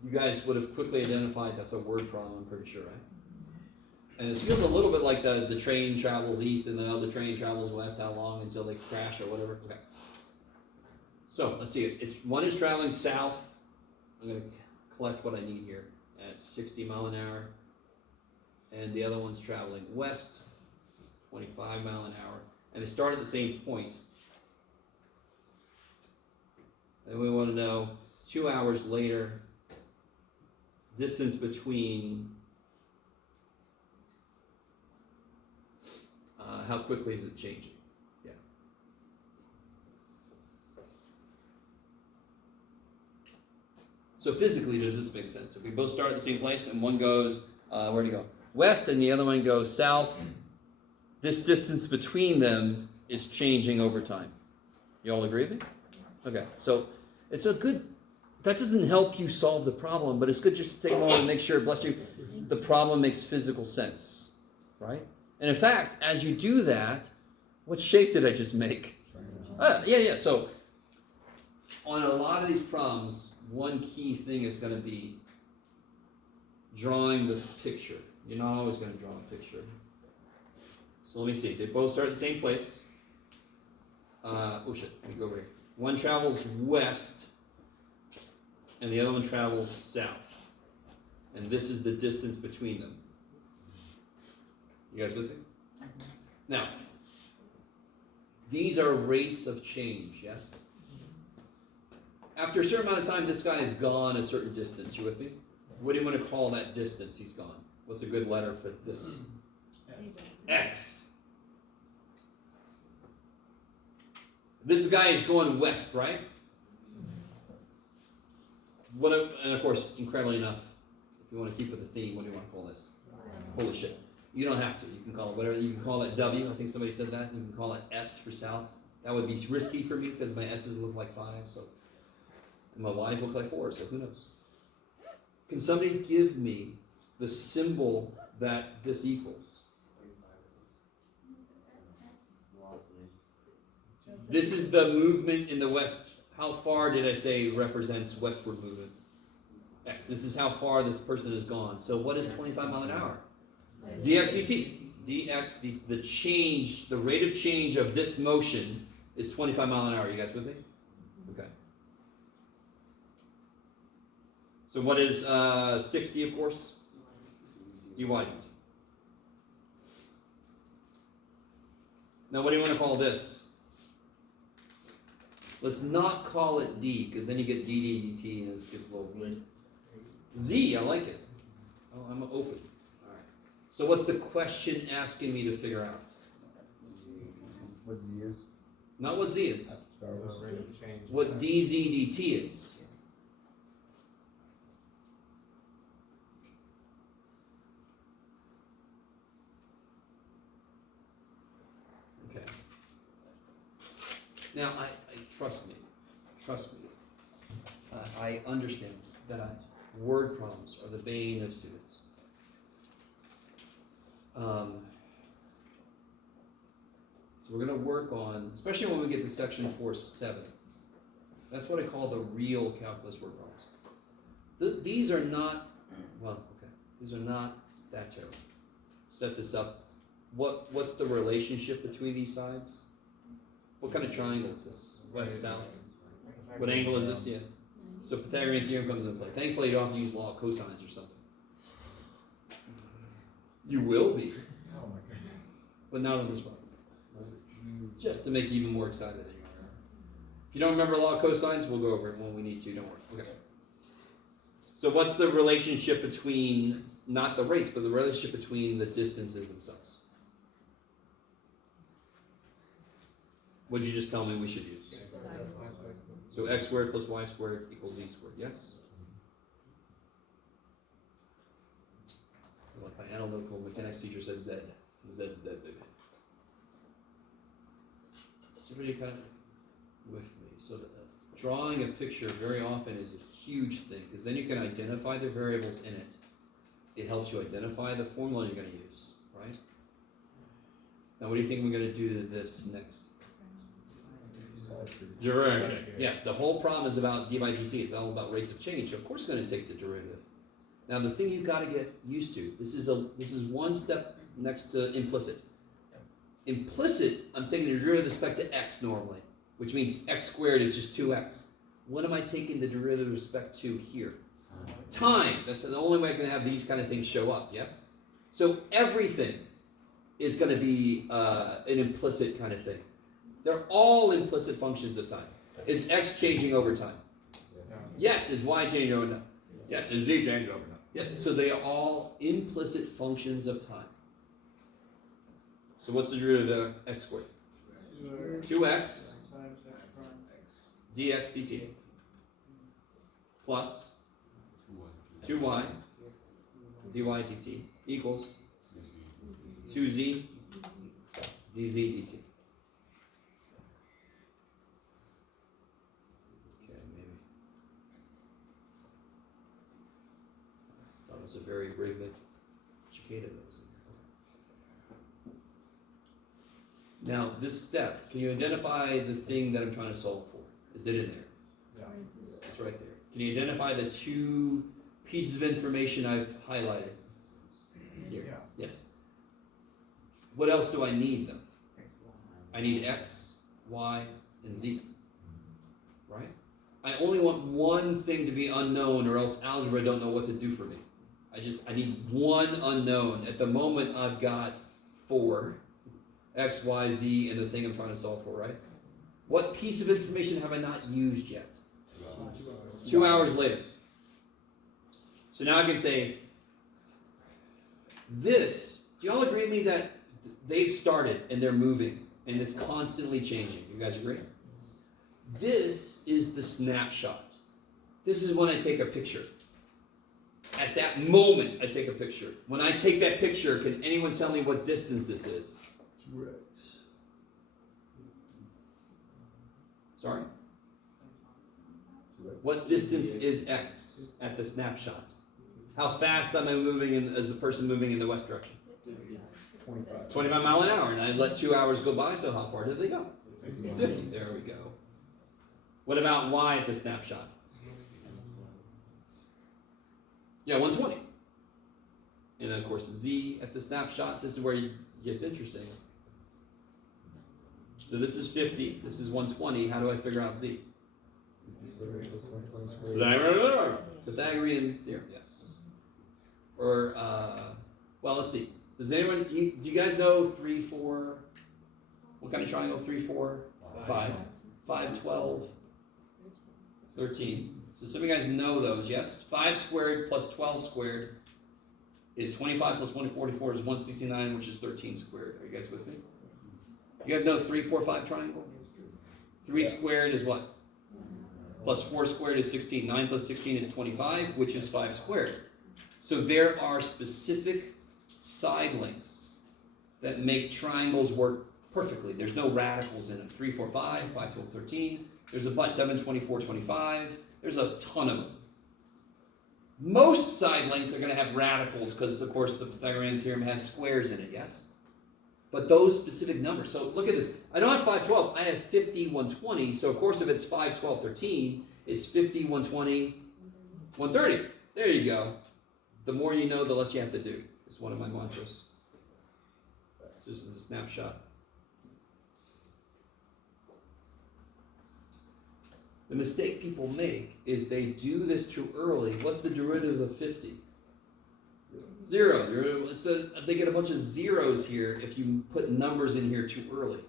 you guys would have quickly identified that's a word problem, I'm pretty sure, right? And it feels a little bit like the train travels east and the other train travels west, how long until they crash or whatever. Okay. So let's see, one is traveling south. I'm going to collect what I need here at 60 miles an hour. And the other one's traveling west, 25 miles an hour. And they start at the same point. And we want to know 2 hours later, distance between, how quickly is it changing? Yeah. So physically, does this make sense? If we both start at the same place and one goes, where'd it go? West, and the other one goes south, this distance between them is changing over time. You all agree with me? Okay, so it's a good, that doesn't help you solve the problem, but it's good just to take a moment and make sure, bless you, the problem makes physical sense, right? And in fact, as you do that, what shape did I just make? Yeah, so on a lot of these problems, one key thing is going to be drawing the picture. You're not always going to draw a picture. So let me see. They both start at the same place. Let me go over here. One travels west, and the other one travels south. And this is the distance between them. You guys with me? Now, these are rates of change, yes? After a certain amount of time, this guy is gone a certain distance. You with me? What do you want to call that distance he's gone? What's a good letter for this? X. This guy is going west, right? And of course, incredibly enough, if you want to keep with the theme, what do you want to call this? Holy shit. You don't have to. You can call it whatever. You can call it W. I think somebody said that. You can call it S for south. That would be risky for me because my S's look like 5, so and my Y's look like 4, so who knows? Can somebody give me the symbol that this equals? This is the movement in the west. How far did I say represents westward movement? X. This is how far this person has gone. So what is 25 miles an hour? dx dt. dx, the change, the rate of change of this motion is 25 miles an hour. You guys with me? Okay. So what is 60, of course? dy dt. Now what do you want to call this? Let's not call it d, because then you get dd dt and it gets a little weird. Z, I like it. Oh, I'm open. All right. So what's the question asking me to figure out? What Z is? Not what z is. The rate of change. What dz dt is. Okay. Now, I trust me. I understand that word problems are the bane of students. So we're going to work on, especially when we get to section 4.7. That's what I call the real calculus word problems. These are not, these are not that terrible. Set this up. What's the relationship between these sides? What kind of triangle is this? West, south? What angle is this? Yeah. So Pythagorean theorem comes into play. Thankfully, you don't have to use law of cosines or something. You will be. Oh my goodness. But not on this one. Just to make you even more excited than you are. If you don't remember law of cosines, we'll go over it when we need to. Don't worry. Okay. So what's the relationship between, not the rates, but the relationship between the distances themselves? What did you just tell me we should use? So x squared plus y squared equals z squared, yes? Like my analytical mechanics teacher said z. Z's dead, baby. Is everybody kind of with me? So drawing a picture very often is a huge thing, because then you can identify the variables in it. It helps you identify the formula you're going to use, right? Now what do you think we're going to do to this next? Derivative. Yeah, the whole problem is about d by dt. It's all about rates of change. Of course, it's going to take the derivative. Now, the thing you've got to get used to. This is one step next to implicit. Implicit, I'm taking the derivative with respect to x normally, which means x squared is just 2x. What am I taking the derivative with respect to here? Time. That's the only way I can have these kind of things show up. Yes. So everything is going to be an implicit kind of thing. They're all implicit functions of time. Is x changing over time? Yes. Is y changing over time? Yes. Is z changing over time? Yes. So they are all implicit functions of time. So what's the derivative of x squared? 2x times x prime x. dx dt plus 2y dy dt equals 2z dz dt. Okay, maybe. That was a very brave cicada that was in there. Now, this step, can you identify the thing that I'm trying to solve for? Is it in there? Yeah. It's right there. Can you identify the two pieces of information I've highlighted? Here. Yeah. Yes. What else do I need them? I need x, y, and z. Right? I only want one thing to be unknown, or else algebra don't know what to do for me. I need one unknown. At the moment, I've got 4, x, y, z, and the thing I'm trying to solve for, right? What piece of information have I not used yet? 2 hours later. So now I can say, this, do y'all agree with me that they've started and they're moving and it's constantly changing? You guys agree? This is the snapshot. This is when I take a picture. At that moment, I take a picture. When I take that picture, can anyone tell me what distance this is? Sorry? What distance is x at the snapshot? How fast am I moving as a person moving in the west direction? 25 mile an hour, and I let 2 hours go by, so how far did they go? 50. There we go. What about y at the snapshot? Yeah, 120. And then, of course, z at the snapshot. This is where it gets interesting. So this is 50. This is 120. How do I figure out z? Pythagorean theorem, yes. Or, well, let's see. Does anyone, do you guys know 3, 4, what kind of triangle? 3, 4, 5, 5, 12, 13. So some of you guys know those, yes? 5 squared plus 12 squared is 25 plus 144 is 169, which is 13 squared. Are you guys with me? You guys know 3, 4, 5 triangle? 3 squared is what? Plus 4 squared is 16. 9 plus 16 is 25, which is 5 squared. So there are specific side lengths that make triangles work perfectly. There's no radicals in them. 3, 4, 5, 5, 12, 13. There's a bunch, 7, 24, 25. There's a ton of them. Most side lengths are going to have radicals because, of course, the Pythagorean theorem has squares in it, yes? But those specific numbers. So look at this. I don't have 5, 12. I have 50, 120. So, of course, if it's 5, 12, 13, it's 50, 120, 130. There you go. The more you know, the less you have to do. It's one of my mantras. Just as a snapshot. The mistake people make is they do this too early. What's the derivative of 50? 0. So they get a bunch of zeros here if you put numbers in here too early.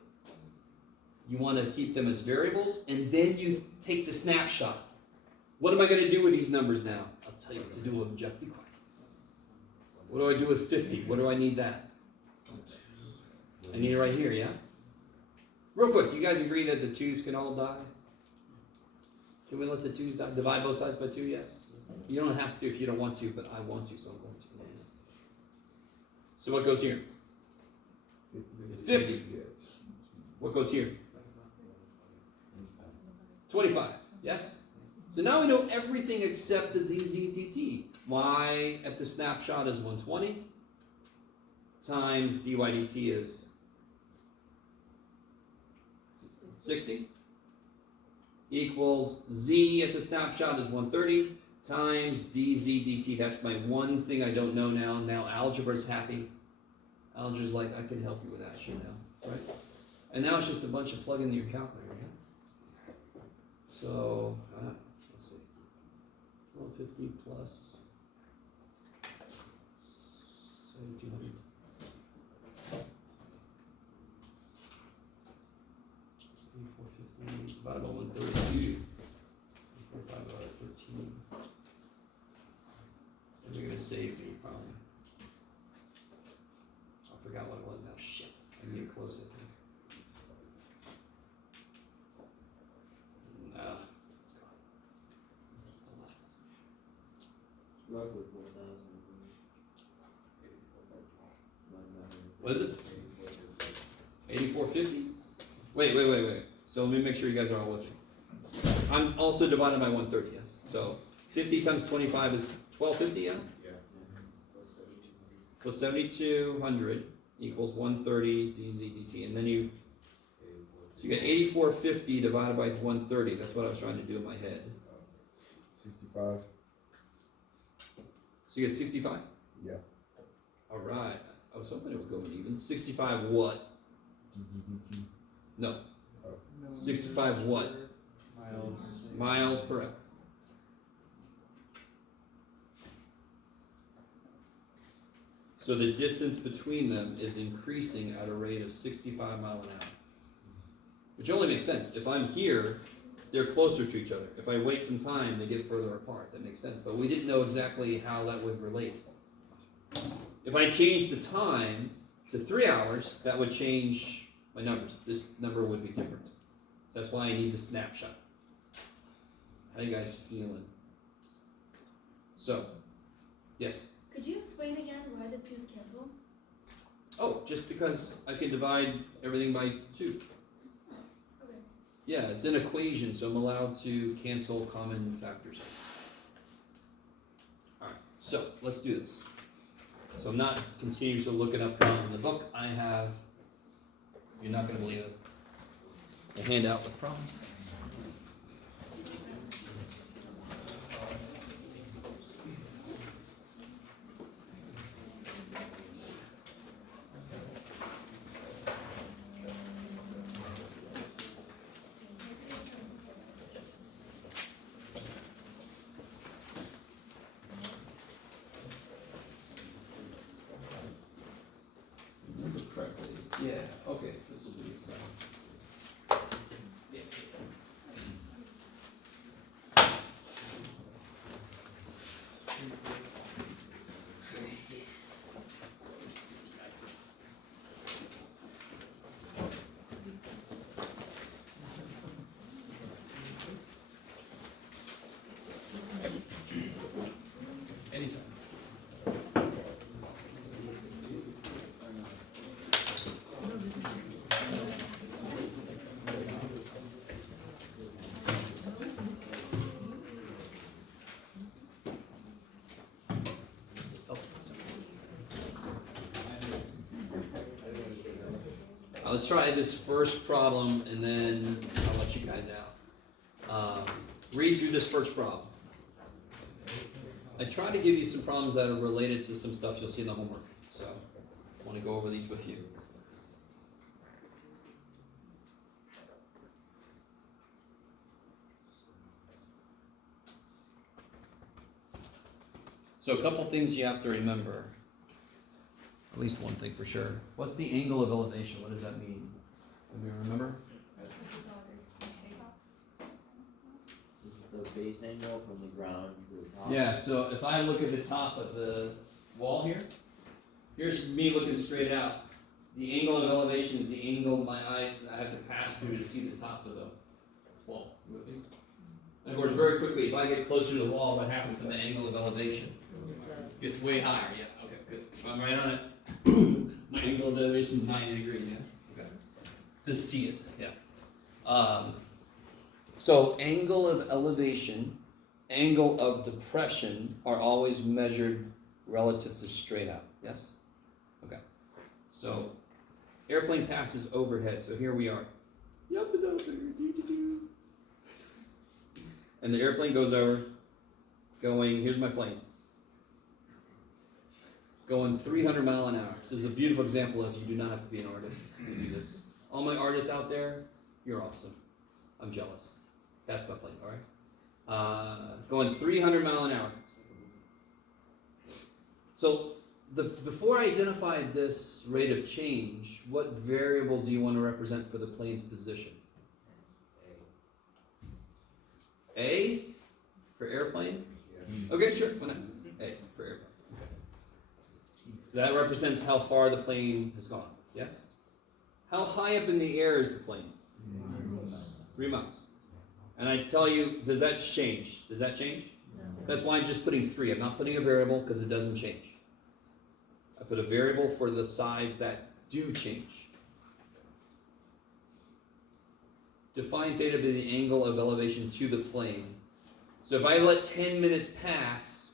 You want to keep them as variables, and then you take the snapshot. What am I going to do with these numbers now? I'll tell you what to do with them, Jeff. Be quiet. What do I do with 50? What do I need that? I need it right here, yeah? Real quick, you guys agree that the 2's can all die? Can we let the 2's die? Divide both sides by 2, yes? You don't have to if you don't want to, but I want to, so I'm going to. So what goes here? 50. What goes here? 25, yes? So now we know everything except the dt. Y at the snapshot is 120 times dy dt is 60 equals z at the snapshot is 130 times dz dt. That's my one thing I don't know now. Now algebra's happy. Algebra's like, I can help you with that shit now, right? And now it's just a bunch of plug in your calculator. Yeah? So, let's see. 1250 plus 1700. Divided by 132. 45 divided by 13. So they're going to save me, probably. I forgot what it was now. Shit. I need to close it. No. Let's go. What is it? 8450? Wait. So let me make sure you guys are all watching. I'm also divided by 130, yes. So 50 times 25 is 1250, yeah? Yeah. Plus 7200 equals 130 dz dt. And then you get 8450 divided by 130. That's what I was trying to do in my head. 65. So you get 65? Yeah. All right. I was hoping it would go even. 65 what? DZBT. No. 65 what? Miles per hour. So the distance between them is increasing at a rate of 65 miles an hour. Which only makes sense. If I'm here, they're closer to each other. If I wait some time, they get further apart. That makes sense. But we didn't know exactly how that would relate. If I change the time to 3 hours, that would change my numbers. This number would be different. That's why I need the snapshot. How you guys feeling? So, yes. Could you explain again why the twos cancel? Oh, just because I can divide everything by 2. Okay. Yeah, it's an equation, so I'm allowed to cancel common factors. Alright, so let's do this. So I'm not continuously looking up problems in the book. I have, you're not going to believe it, a handout with problems. Correctly. Yeah, okay, this will be it. Yeah. Anytime. Let's try this first problem and then I'll let you guys out. Read through this first problem. I try to give you some problems that are related to some stuff you'll see in the homework. So I want to go over these with you. So a couple things you have to remember. At least one thing for sure. What's the angle of elevation? What does that mean? Can we remember? The base angle from the ground to the top. Yeah, so if I look at the top of the wall here, here's me looking straight out. The angle of elevation is the angle my eyes I have to pass through to see the top of the wall. You with me? And of course, very quickly, if I get closer to the wall, what happens to the angle of elevation? It gets way higher. Yeah, okay, good. If I'm right on it, my angle of elevation is 90 degrees, yeah? Okay. To see it, yeah. So angle of elevation, angle of depression are always measured relative to straight out, yes? Okay. So airplane passes overhead, so here we are. And the airplane goes over, going, here's my plane. Going 300 miles an hour. This is a beautiful example of you do not have to be an artist to do this. All my artists out there, you're awesome. I'm jealous. That's my plane, all right? Going 300 miles an hour. So before I identify this rate of change, what variable do you want to represent for the plane's position? A for airplane? Okay, sure, why not? A for airplane. So that represents how far the plane has gone, yes? How high up in the air is the plane? 3 miles. And I tell you, does that change? Does that change? No. That's why I'm just putting 3. I'm not putting a variable because it doesn't change. I put a variable for the sides that do change. Define theta to be the angle of elevation to the plane. So if I let 10 minutes pass,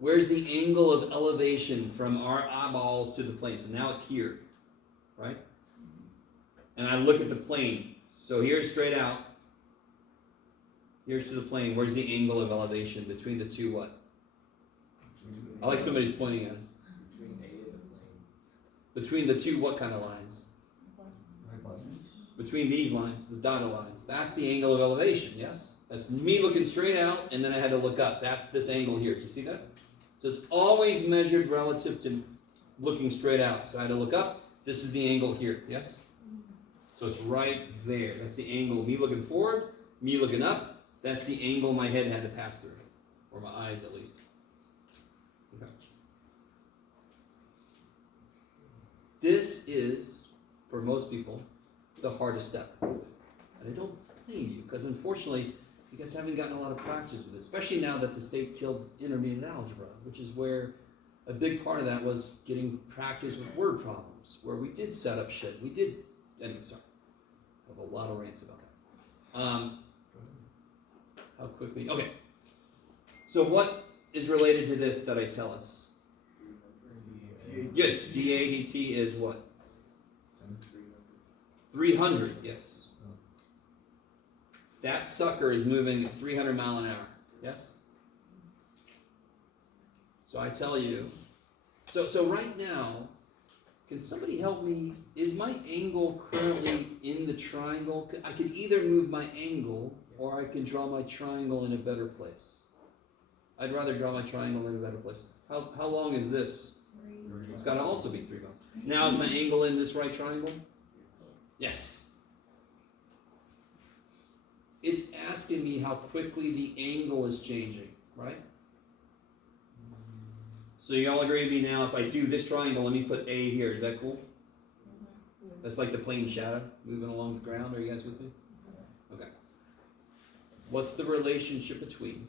where's the angle of elevation from our eyeballs to the plane? So now it's here, right? And I look at the plane. So here's straight out. Here's to the plane. Where's the angle of elevation between the two what? I like somebody's pointing at it. Between A and the plane. Between the two what kind of lines? Between these lines, the dotted lines. That's the angle of elevation, yes? That's me looking straight out, and then I had to look up. That's this angle here. You see that? So it's always measured relative to looking straight out. So I had to look up. This is the angle here, yes? So it's right there. That's the angle of me looking forward, me looking up. That's the angle my head had to pass through, or my eyes at least. Okay. This is, for most people, the hardest step. And I don't blame you, because unfortunately, you guys haven't gotten a lot of practice with it, especially now that the state killed intermediate algebra, which is where a big part of that was getting practice with word problems, where we did set up shit. We did, anyway, sorry. I have a lot of rants about that. How quickly, okay. So what is related to this that I tell us? Good, dA dt is what? 300, yes. That sucker is moving at 300 mile an hour, yes? So I tell you, so right now, can somebody help me? Is my angle currently in the triangle? I could either move my angle or I can draw my triangle in a better place. I'd rather draw my triangle in a better place. How long is this? It's got to also be 3 miles. Now is my angle in this right triangle? Yes. It's asking me how quickly the angle is changing, right? So you all agree with me now, if I do this triangle, let me put A here, is that cool? That's like the plane shadow moving along the ground, are you guys with me? Okay. What's the relationship between,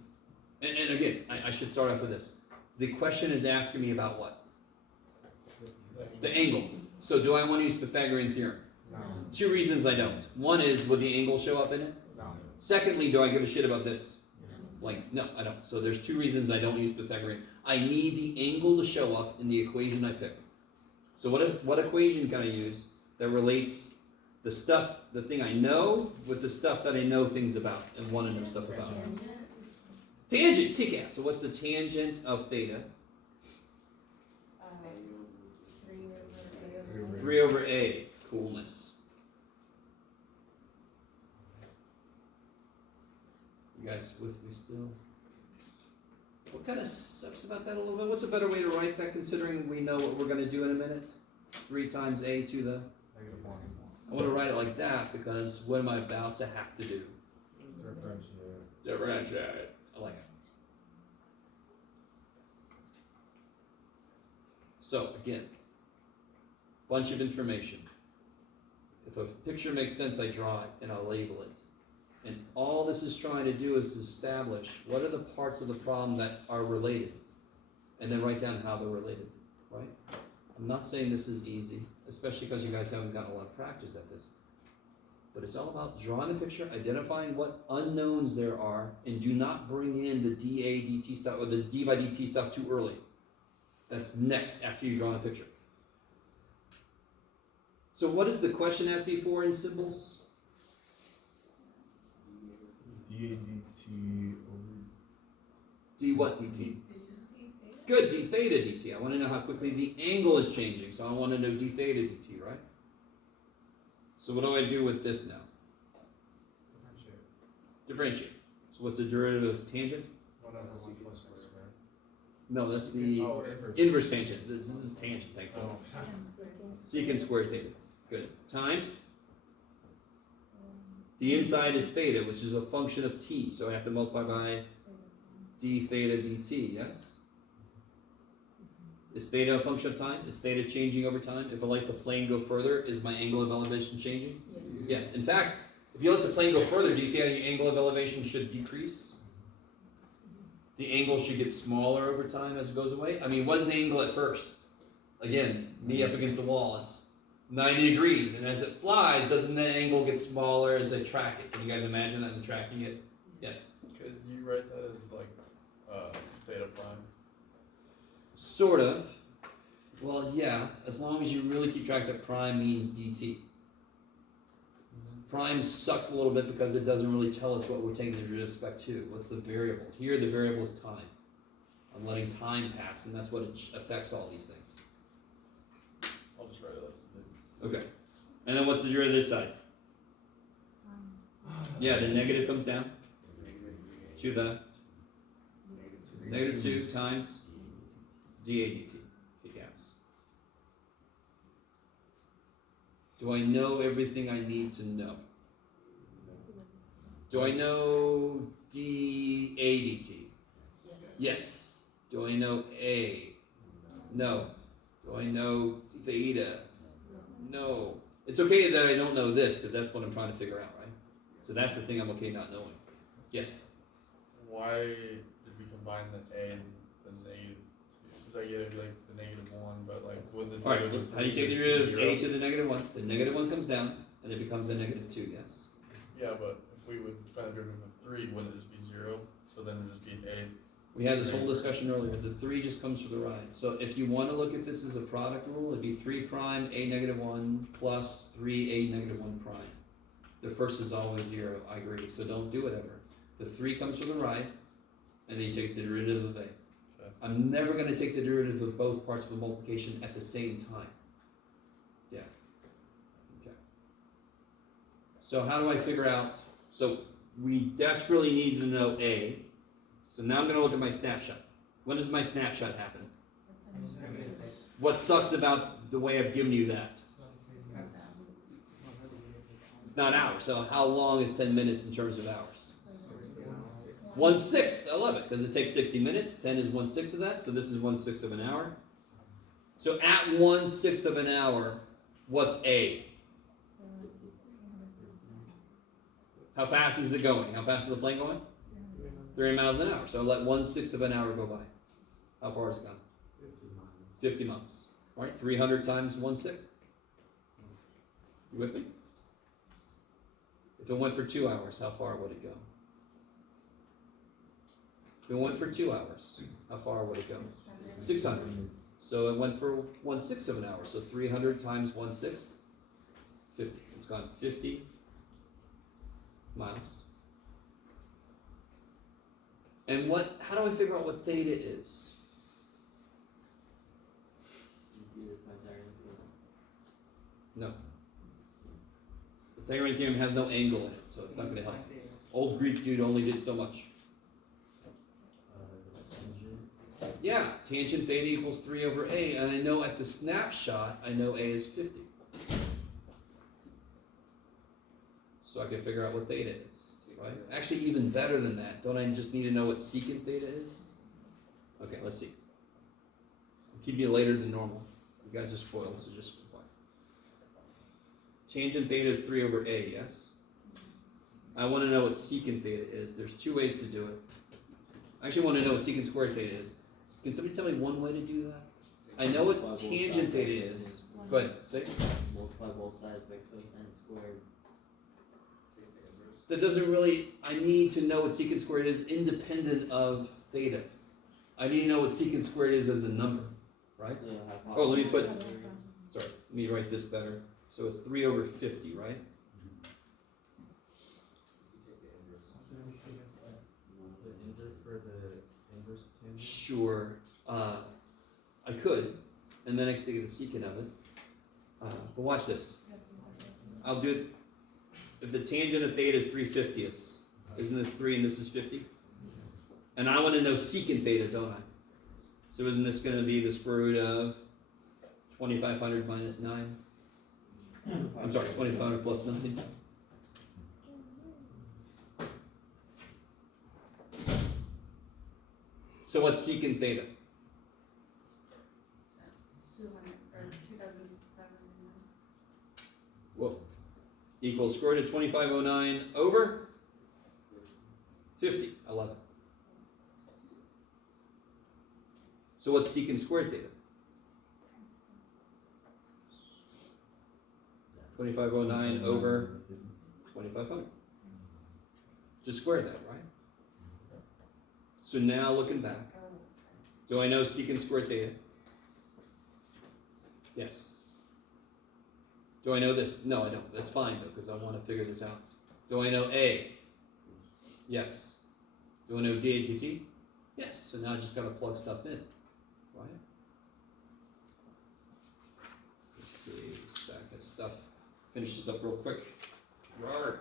and again, I should start off with this. The question is asking me about what? The angle. So do I want to use Pythagorean theorem? No. 2 reasons I don't. One is, would the angle show up in it? No. Secondly, do I give a shit about this? Like, no, I don't. So there's 2 reasons I don't use Pythagorean. I need the angle to show up in the equation I pick. So what equation can I use that relates the thing I know with the stuff that I know things about and want to know stuff about? Tangent, kick ass. So what's the tangent of theta? 3 over A. Coolness. You guys with me still? What kind of sucks about that a little bit? What's a better way to write that considering we know what we're going to do in a minute? 3 times A to the... -1. I want to write it like that because what am I about to have to do? Differentiate. I like it. So, again, bunch of information. If a picture makes sense, I draw it and I'll label it. And all this is trying to do is establish what are the parts of the problem that are related. And then write down how they're related, right? I'm not saying this is easy, especially because you guys haven't gotten a lot of practice at this. But it's all about drawing a picture, identifying what unknowns there are, and do not bring in the dA dt stuff or the d by dt stuff too early. That's next after you draw a picture. So what does the question ask me for in symbols? dA dt over D what dt? Good, d theta dt. I want to know how quickly the angle is changing, so I want to know d theta dt, right? So what do I do with this now? Differentiate. So what's the derivative of tangent? 1 over 1 plus square squared. No, that's the Oh, inverse. inverse tangent. This is tangent, thankfully. Oh. Secant squared theta. Good. Times? The inside is theta, which is a function of t, so I have to multiply by d theta dt, yes? Is theta a function of time? Is theta changing over time? If I let the plane go further, is my angle of elevation changing? Yes. In fact, if you let the plane go further, do you see how your angle of elevation should decrease? The angle should get smaller over time as it goes away. I mean, what is the angle at first? Again, me up against the wall, it's 90 degrees, and as it flies, doesn't the angle get smaller as they track it? Can you guys imagine that in tracking it? Yes. Could you write that as like, theta prime? Sort of. Well, yeah, as long as you really keep track that prime means dt. Prime sucks a little bit because it doesn't really tell us what we're taking into respect to. What's the variable? Here, the variable is time. I'm letting time pass, and that's what affects all these things. I'll just write it like. Okay. And then what's the derivative this side? Yeah, the negative comes down to the negative 2 times dA dt. Yes. Do I know everything I need to know? Do I know dA dt? Yes. Do I know A? No. Do I know theta? No. It's okay that I don't know this, because that's what I'm trying to figure out, right? So that's the thing I'm okay not knowing. Yes? Why did we combine the A and the negative 2? Because I get it like the negative 1, but like would the Alright, derivative how do you three take the just be derivative of zero? A to the negative 1? The negative 1 comes down, and it becomes a negative 2, yes? Yeah, but if we would find the derivative of 3, wouldn't it just be 0? So then it would just be an A. We had this whole discussion earlier. The 3 just comes for the ride. So if you want to look at this as a product rule, it'd be 3 prime A negative 1 plus 3 A negative 1 prime. The first is always 0. I agree. So don't do it ever. The 3 comes for the right, and then you take the derivative of A. Okay. I'm never going to take the derivative of both parts of a multiplication at the same time. Yeah. Okay. So how do I figure out? So we desperately need to know A. So now I'm going to look at my snapshot. When does my snapshot happen? What sucks about the way I've given you that? It's not hours. So how long is 10 minutes in terms of hours? 1/6. I love it because it takes 60 minutes. 10 is 1/6 of that. So this is 1/6 of an hour. So at 1/6 of an hour, what's A? How fast is it going? How fast is the plane going? 30 miles an hour. So let 1/6 of an hour go by. How far has it gone? 50 miles. All right, 300 times 1/6. You with me? If it went for 2 hours, how far would it go? If it went for 2 hours, how far would it go? 600. So it went for 1/6 of an hour. So 300 times 1/6, 50. It's gone 50 miles. And how do I figure out what theta is? No. The Pythagorean theorem has no angle in it, so it's not going to help. Old Greek dude only did so much. Yeah, tangent theta equals 3 over A, and I know at the snapshot, I know A is 50. So I can figure out what theta is, right? Actually, even better than that, don't I just need to know what secant theta is? Okay, let's see. I'll keep you later than normal. You guys are spoiled, so just comply. Tangent theta is 3 over A, yes? I want to know what secant theta is. There's 2 ways to do it. I actually want to know what secant squared theta is. Can somebody tell me one way to do that? I know what tangent theta is. Go ahead, say it. Multiply both sides by cosine squared. That doesn't really, I need to know what secant squared is independent of theta. I need to know what secant squared is as a number, right? Oh, let me put, sorry, let me write this better. So it's 3 over 50, right? Sure, I could, and then I could take the secant of it. But watch this. I'll do it. If the tangent of theta is 3/50ths, isn't this 3 and this is 50? And I want to know secant theta, don't I? So isn't this going to be the square root of 2500 minus 9? I'm sorry, 2500 plus 9. So what's secant theta? 200 or 2,500. Well, equals square root of 2509 over 50. I love it. So what's secant squared theta? 2509 over 2500. Just square that, right? So now looking back, do I know secant squared theta? Yes. Do I know this? No, I don't. That's fine though, because I want to figure this out. Do I know A? Yes. Do I know dAdt? Yes. So now I just got to plug stuff in, right? Let's see, stack that stuff. Finish this up real quick. All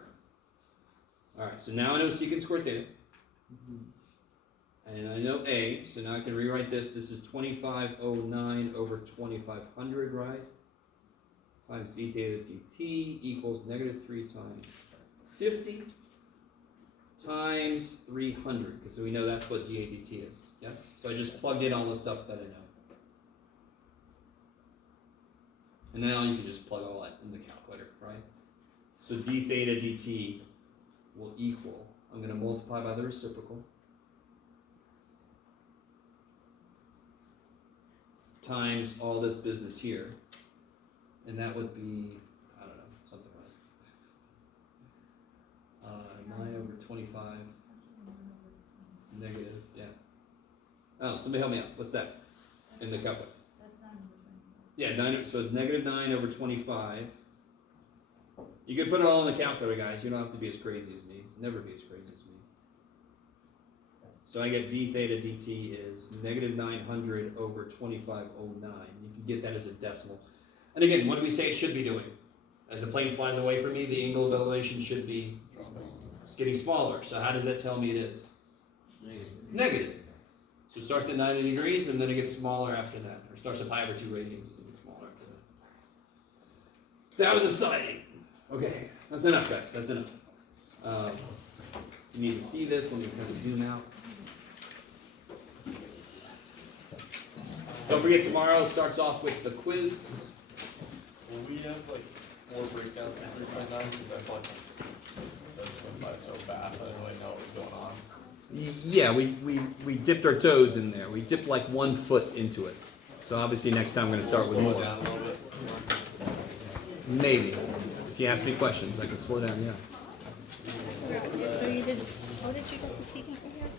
right, so now I know secant squared theta. And I know A, so now I can rewrite this. This is 2509 over 2500, right? Times d theta dt equals -3 times 50 times 300, because we know that's what dA dt is, yes? So I just plugged in all the stuff that I know. And now you can just plug all that in the calculator, right? So d theta dt will equal, I'm going to multiply by the reciprocal, times all this business here. And that would be, I don't know, something like 9 over 25 negative, yeah. Oh, somebody help me out. What's that in the calculator? Yeah, 9, so it's -9 over 25. You can put it all in the calculator, guys. You don't have to be as crazy as me. Never be as crazy as me. So I get d theta dt is -900 over 2509. You can get that as a decimal. And again, what do we say it should be doing? As the plane flies away from me, the angle of elevation should be getting smaller. So how does that tell me it is? It's negative. So it starts at 90 degrees and then it gets smaller after that. Or starts at pi over 2 radians and gets smaller after that. That was exciting. Okay, that's enough, guys. That's enough. You need to see this. Let me kind of zoom out. Don't forget, tomorrow starts off with the quiz. Will we have like more breakdowns in 3.9? Because I feel like that just went by so fast. I didn't really know what was going on. Yeah, we dipped our toes in there. We dipped like 1 foot into it. So obviously next time we're going to start with Slow it more. down a little bit. Maybe. If you ask me questions, I can slow down, yeah. So you did, how did you get the secant right here?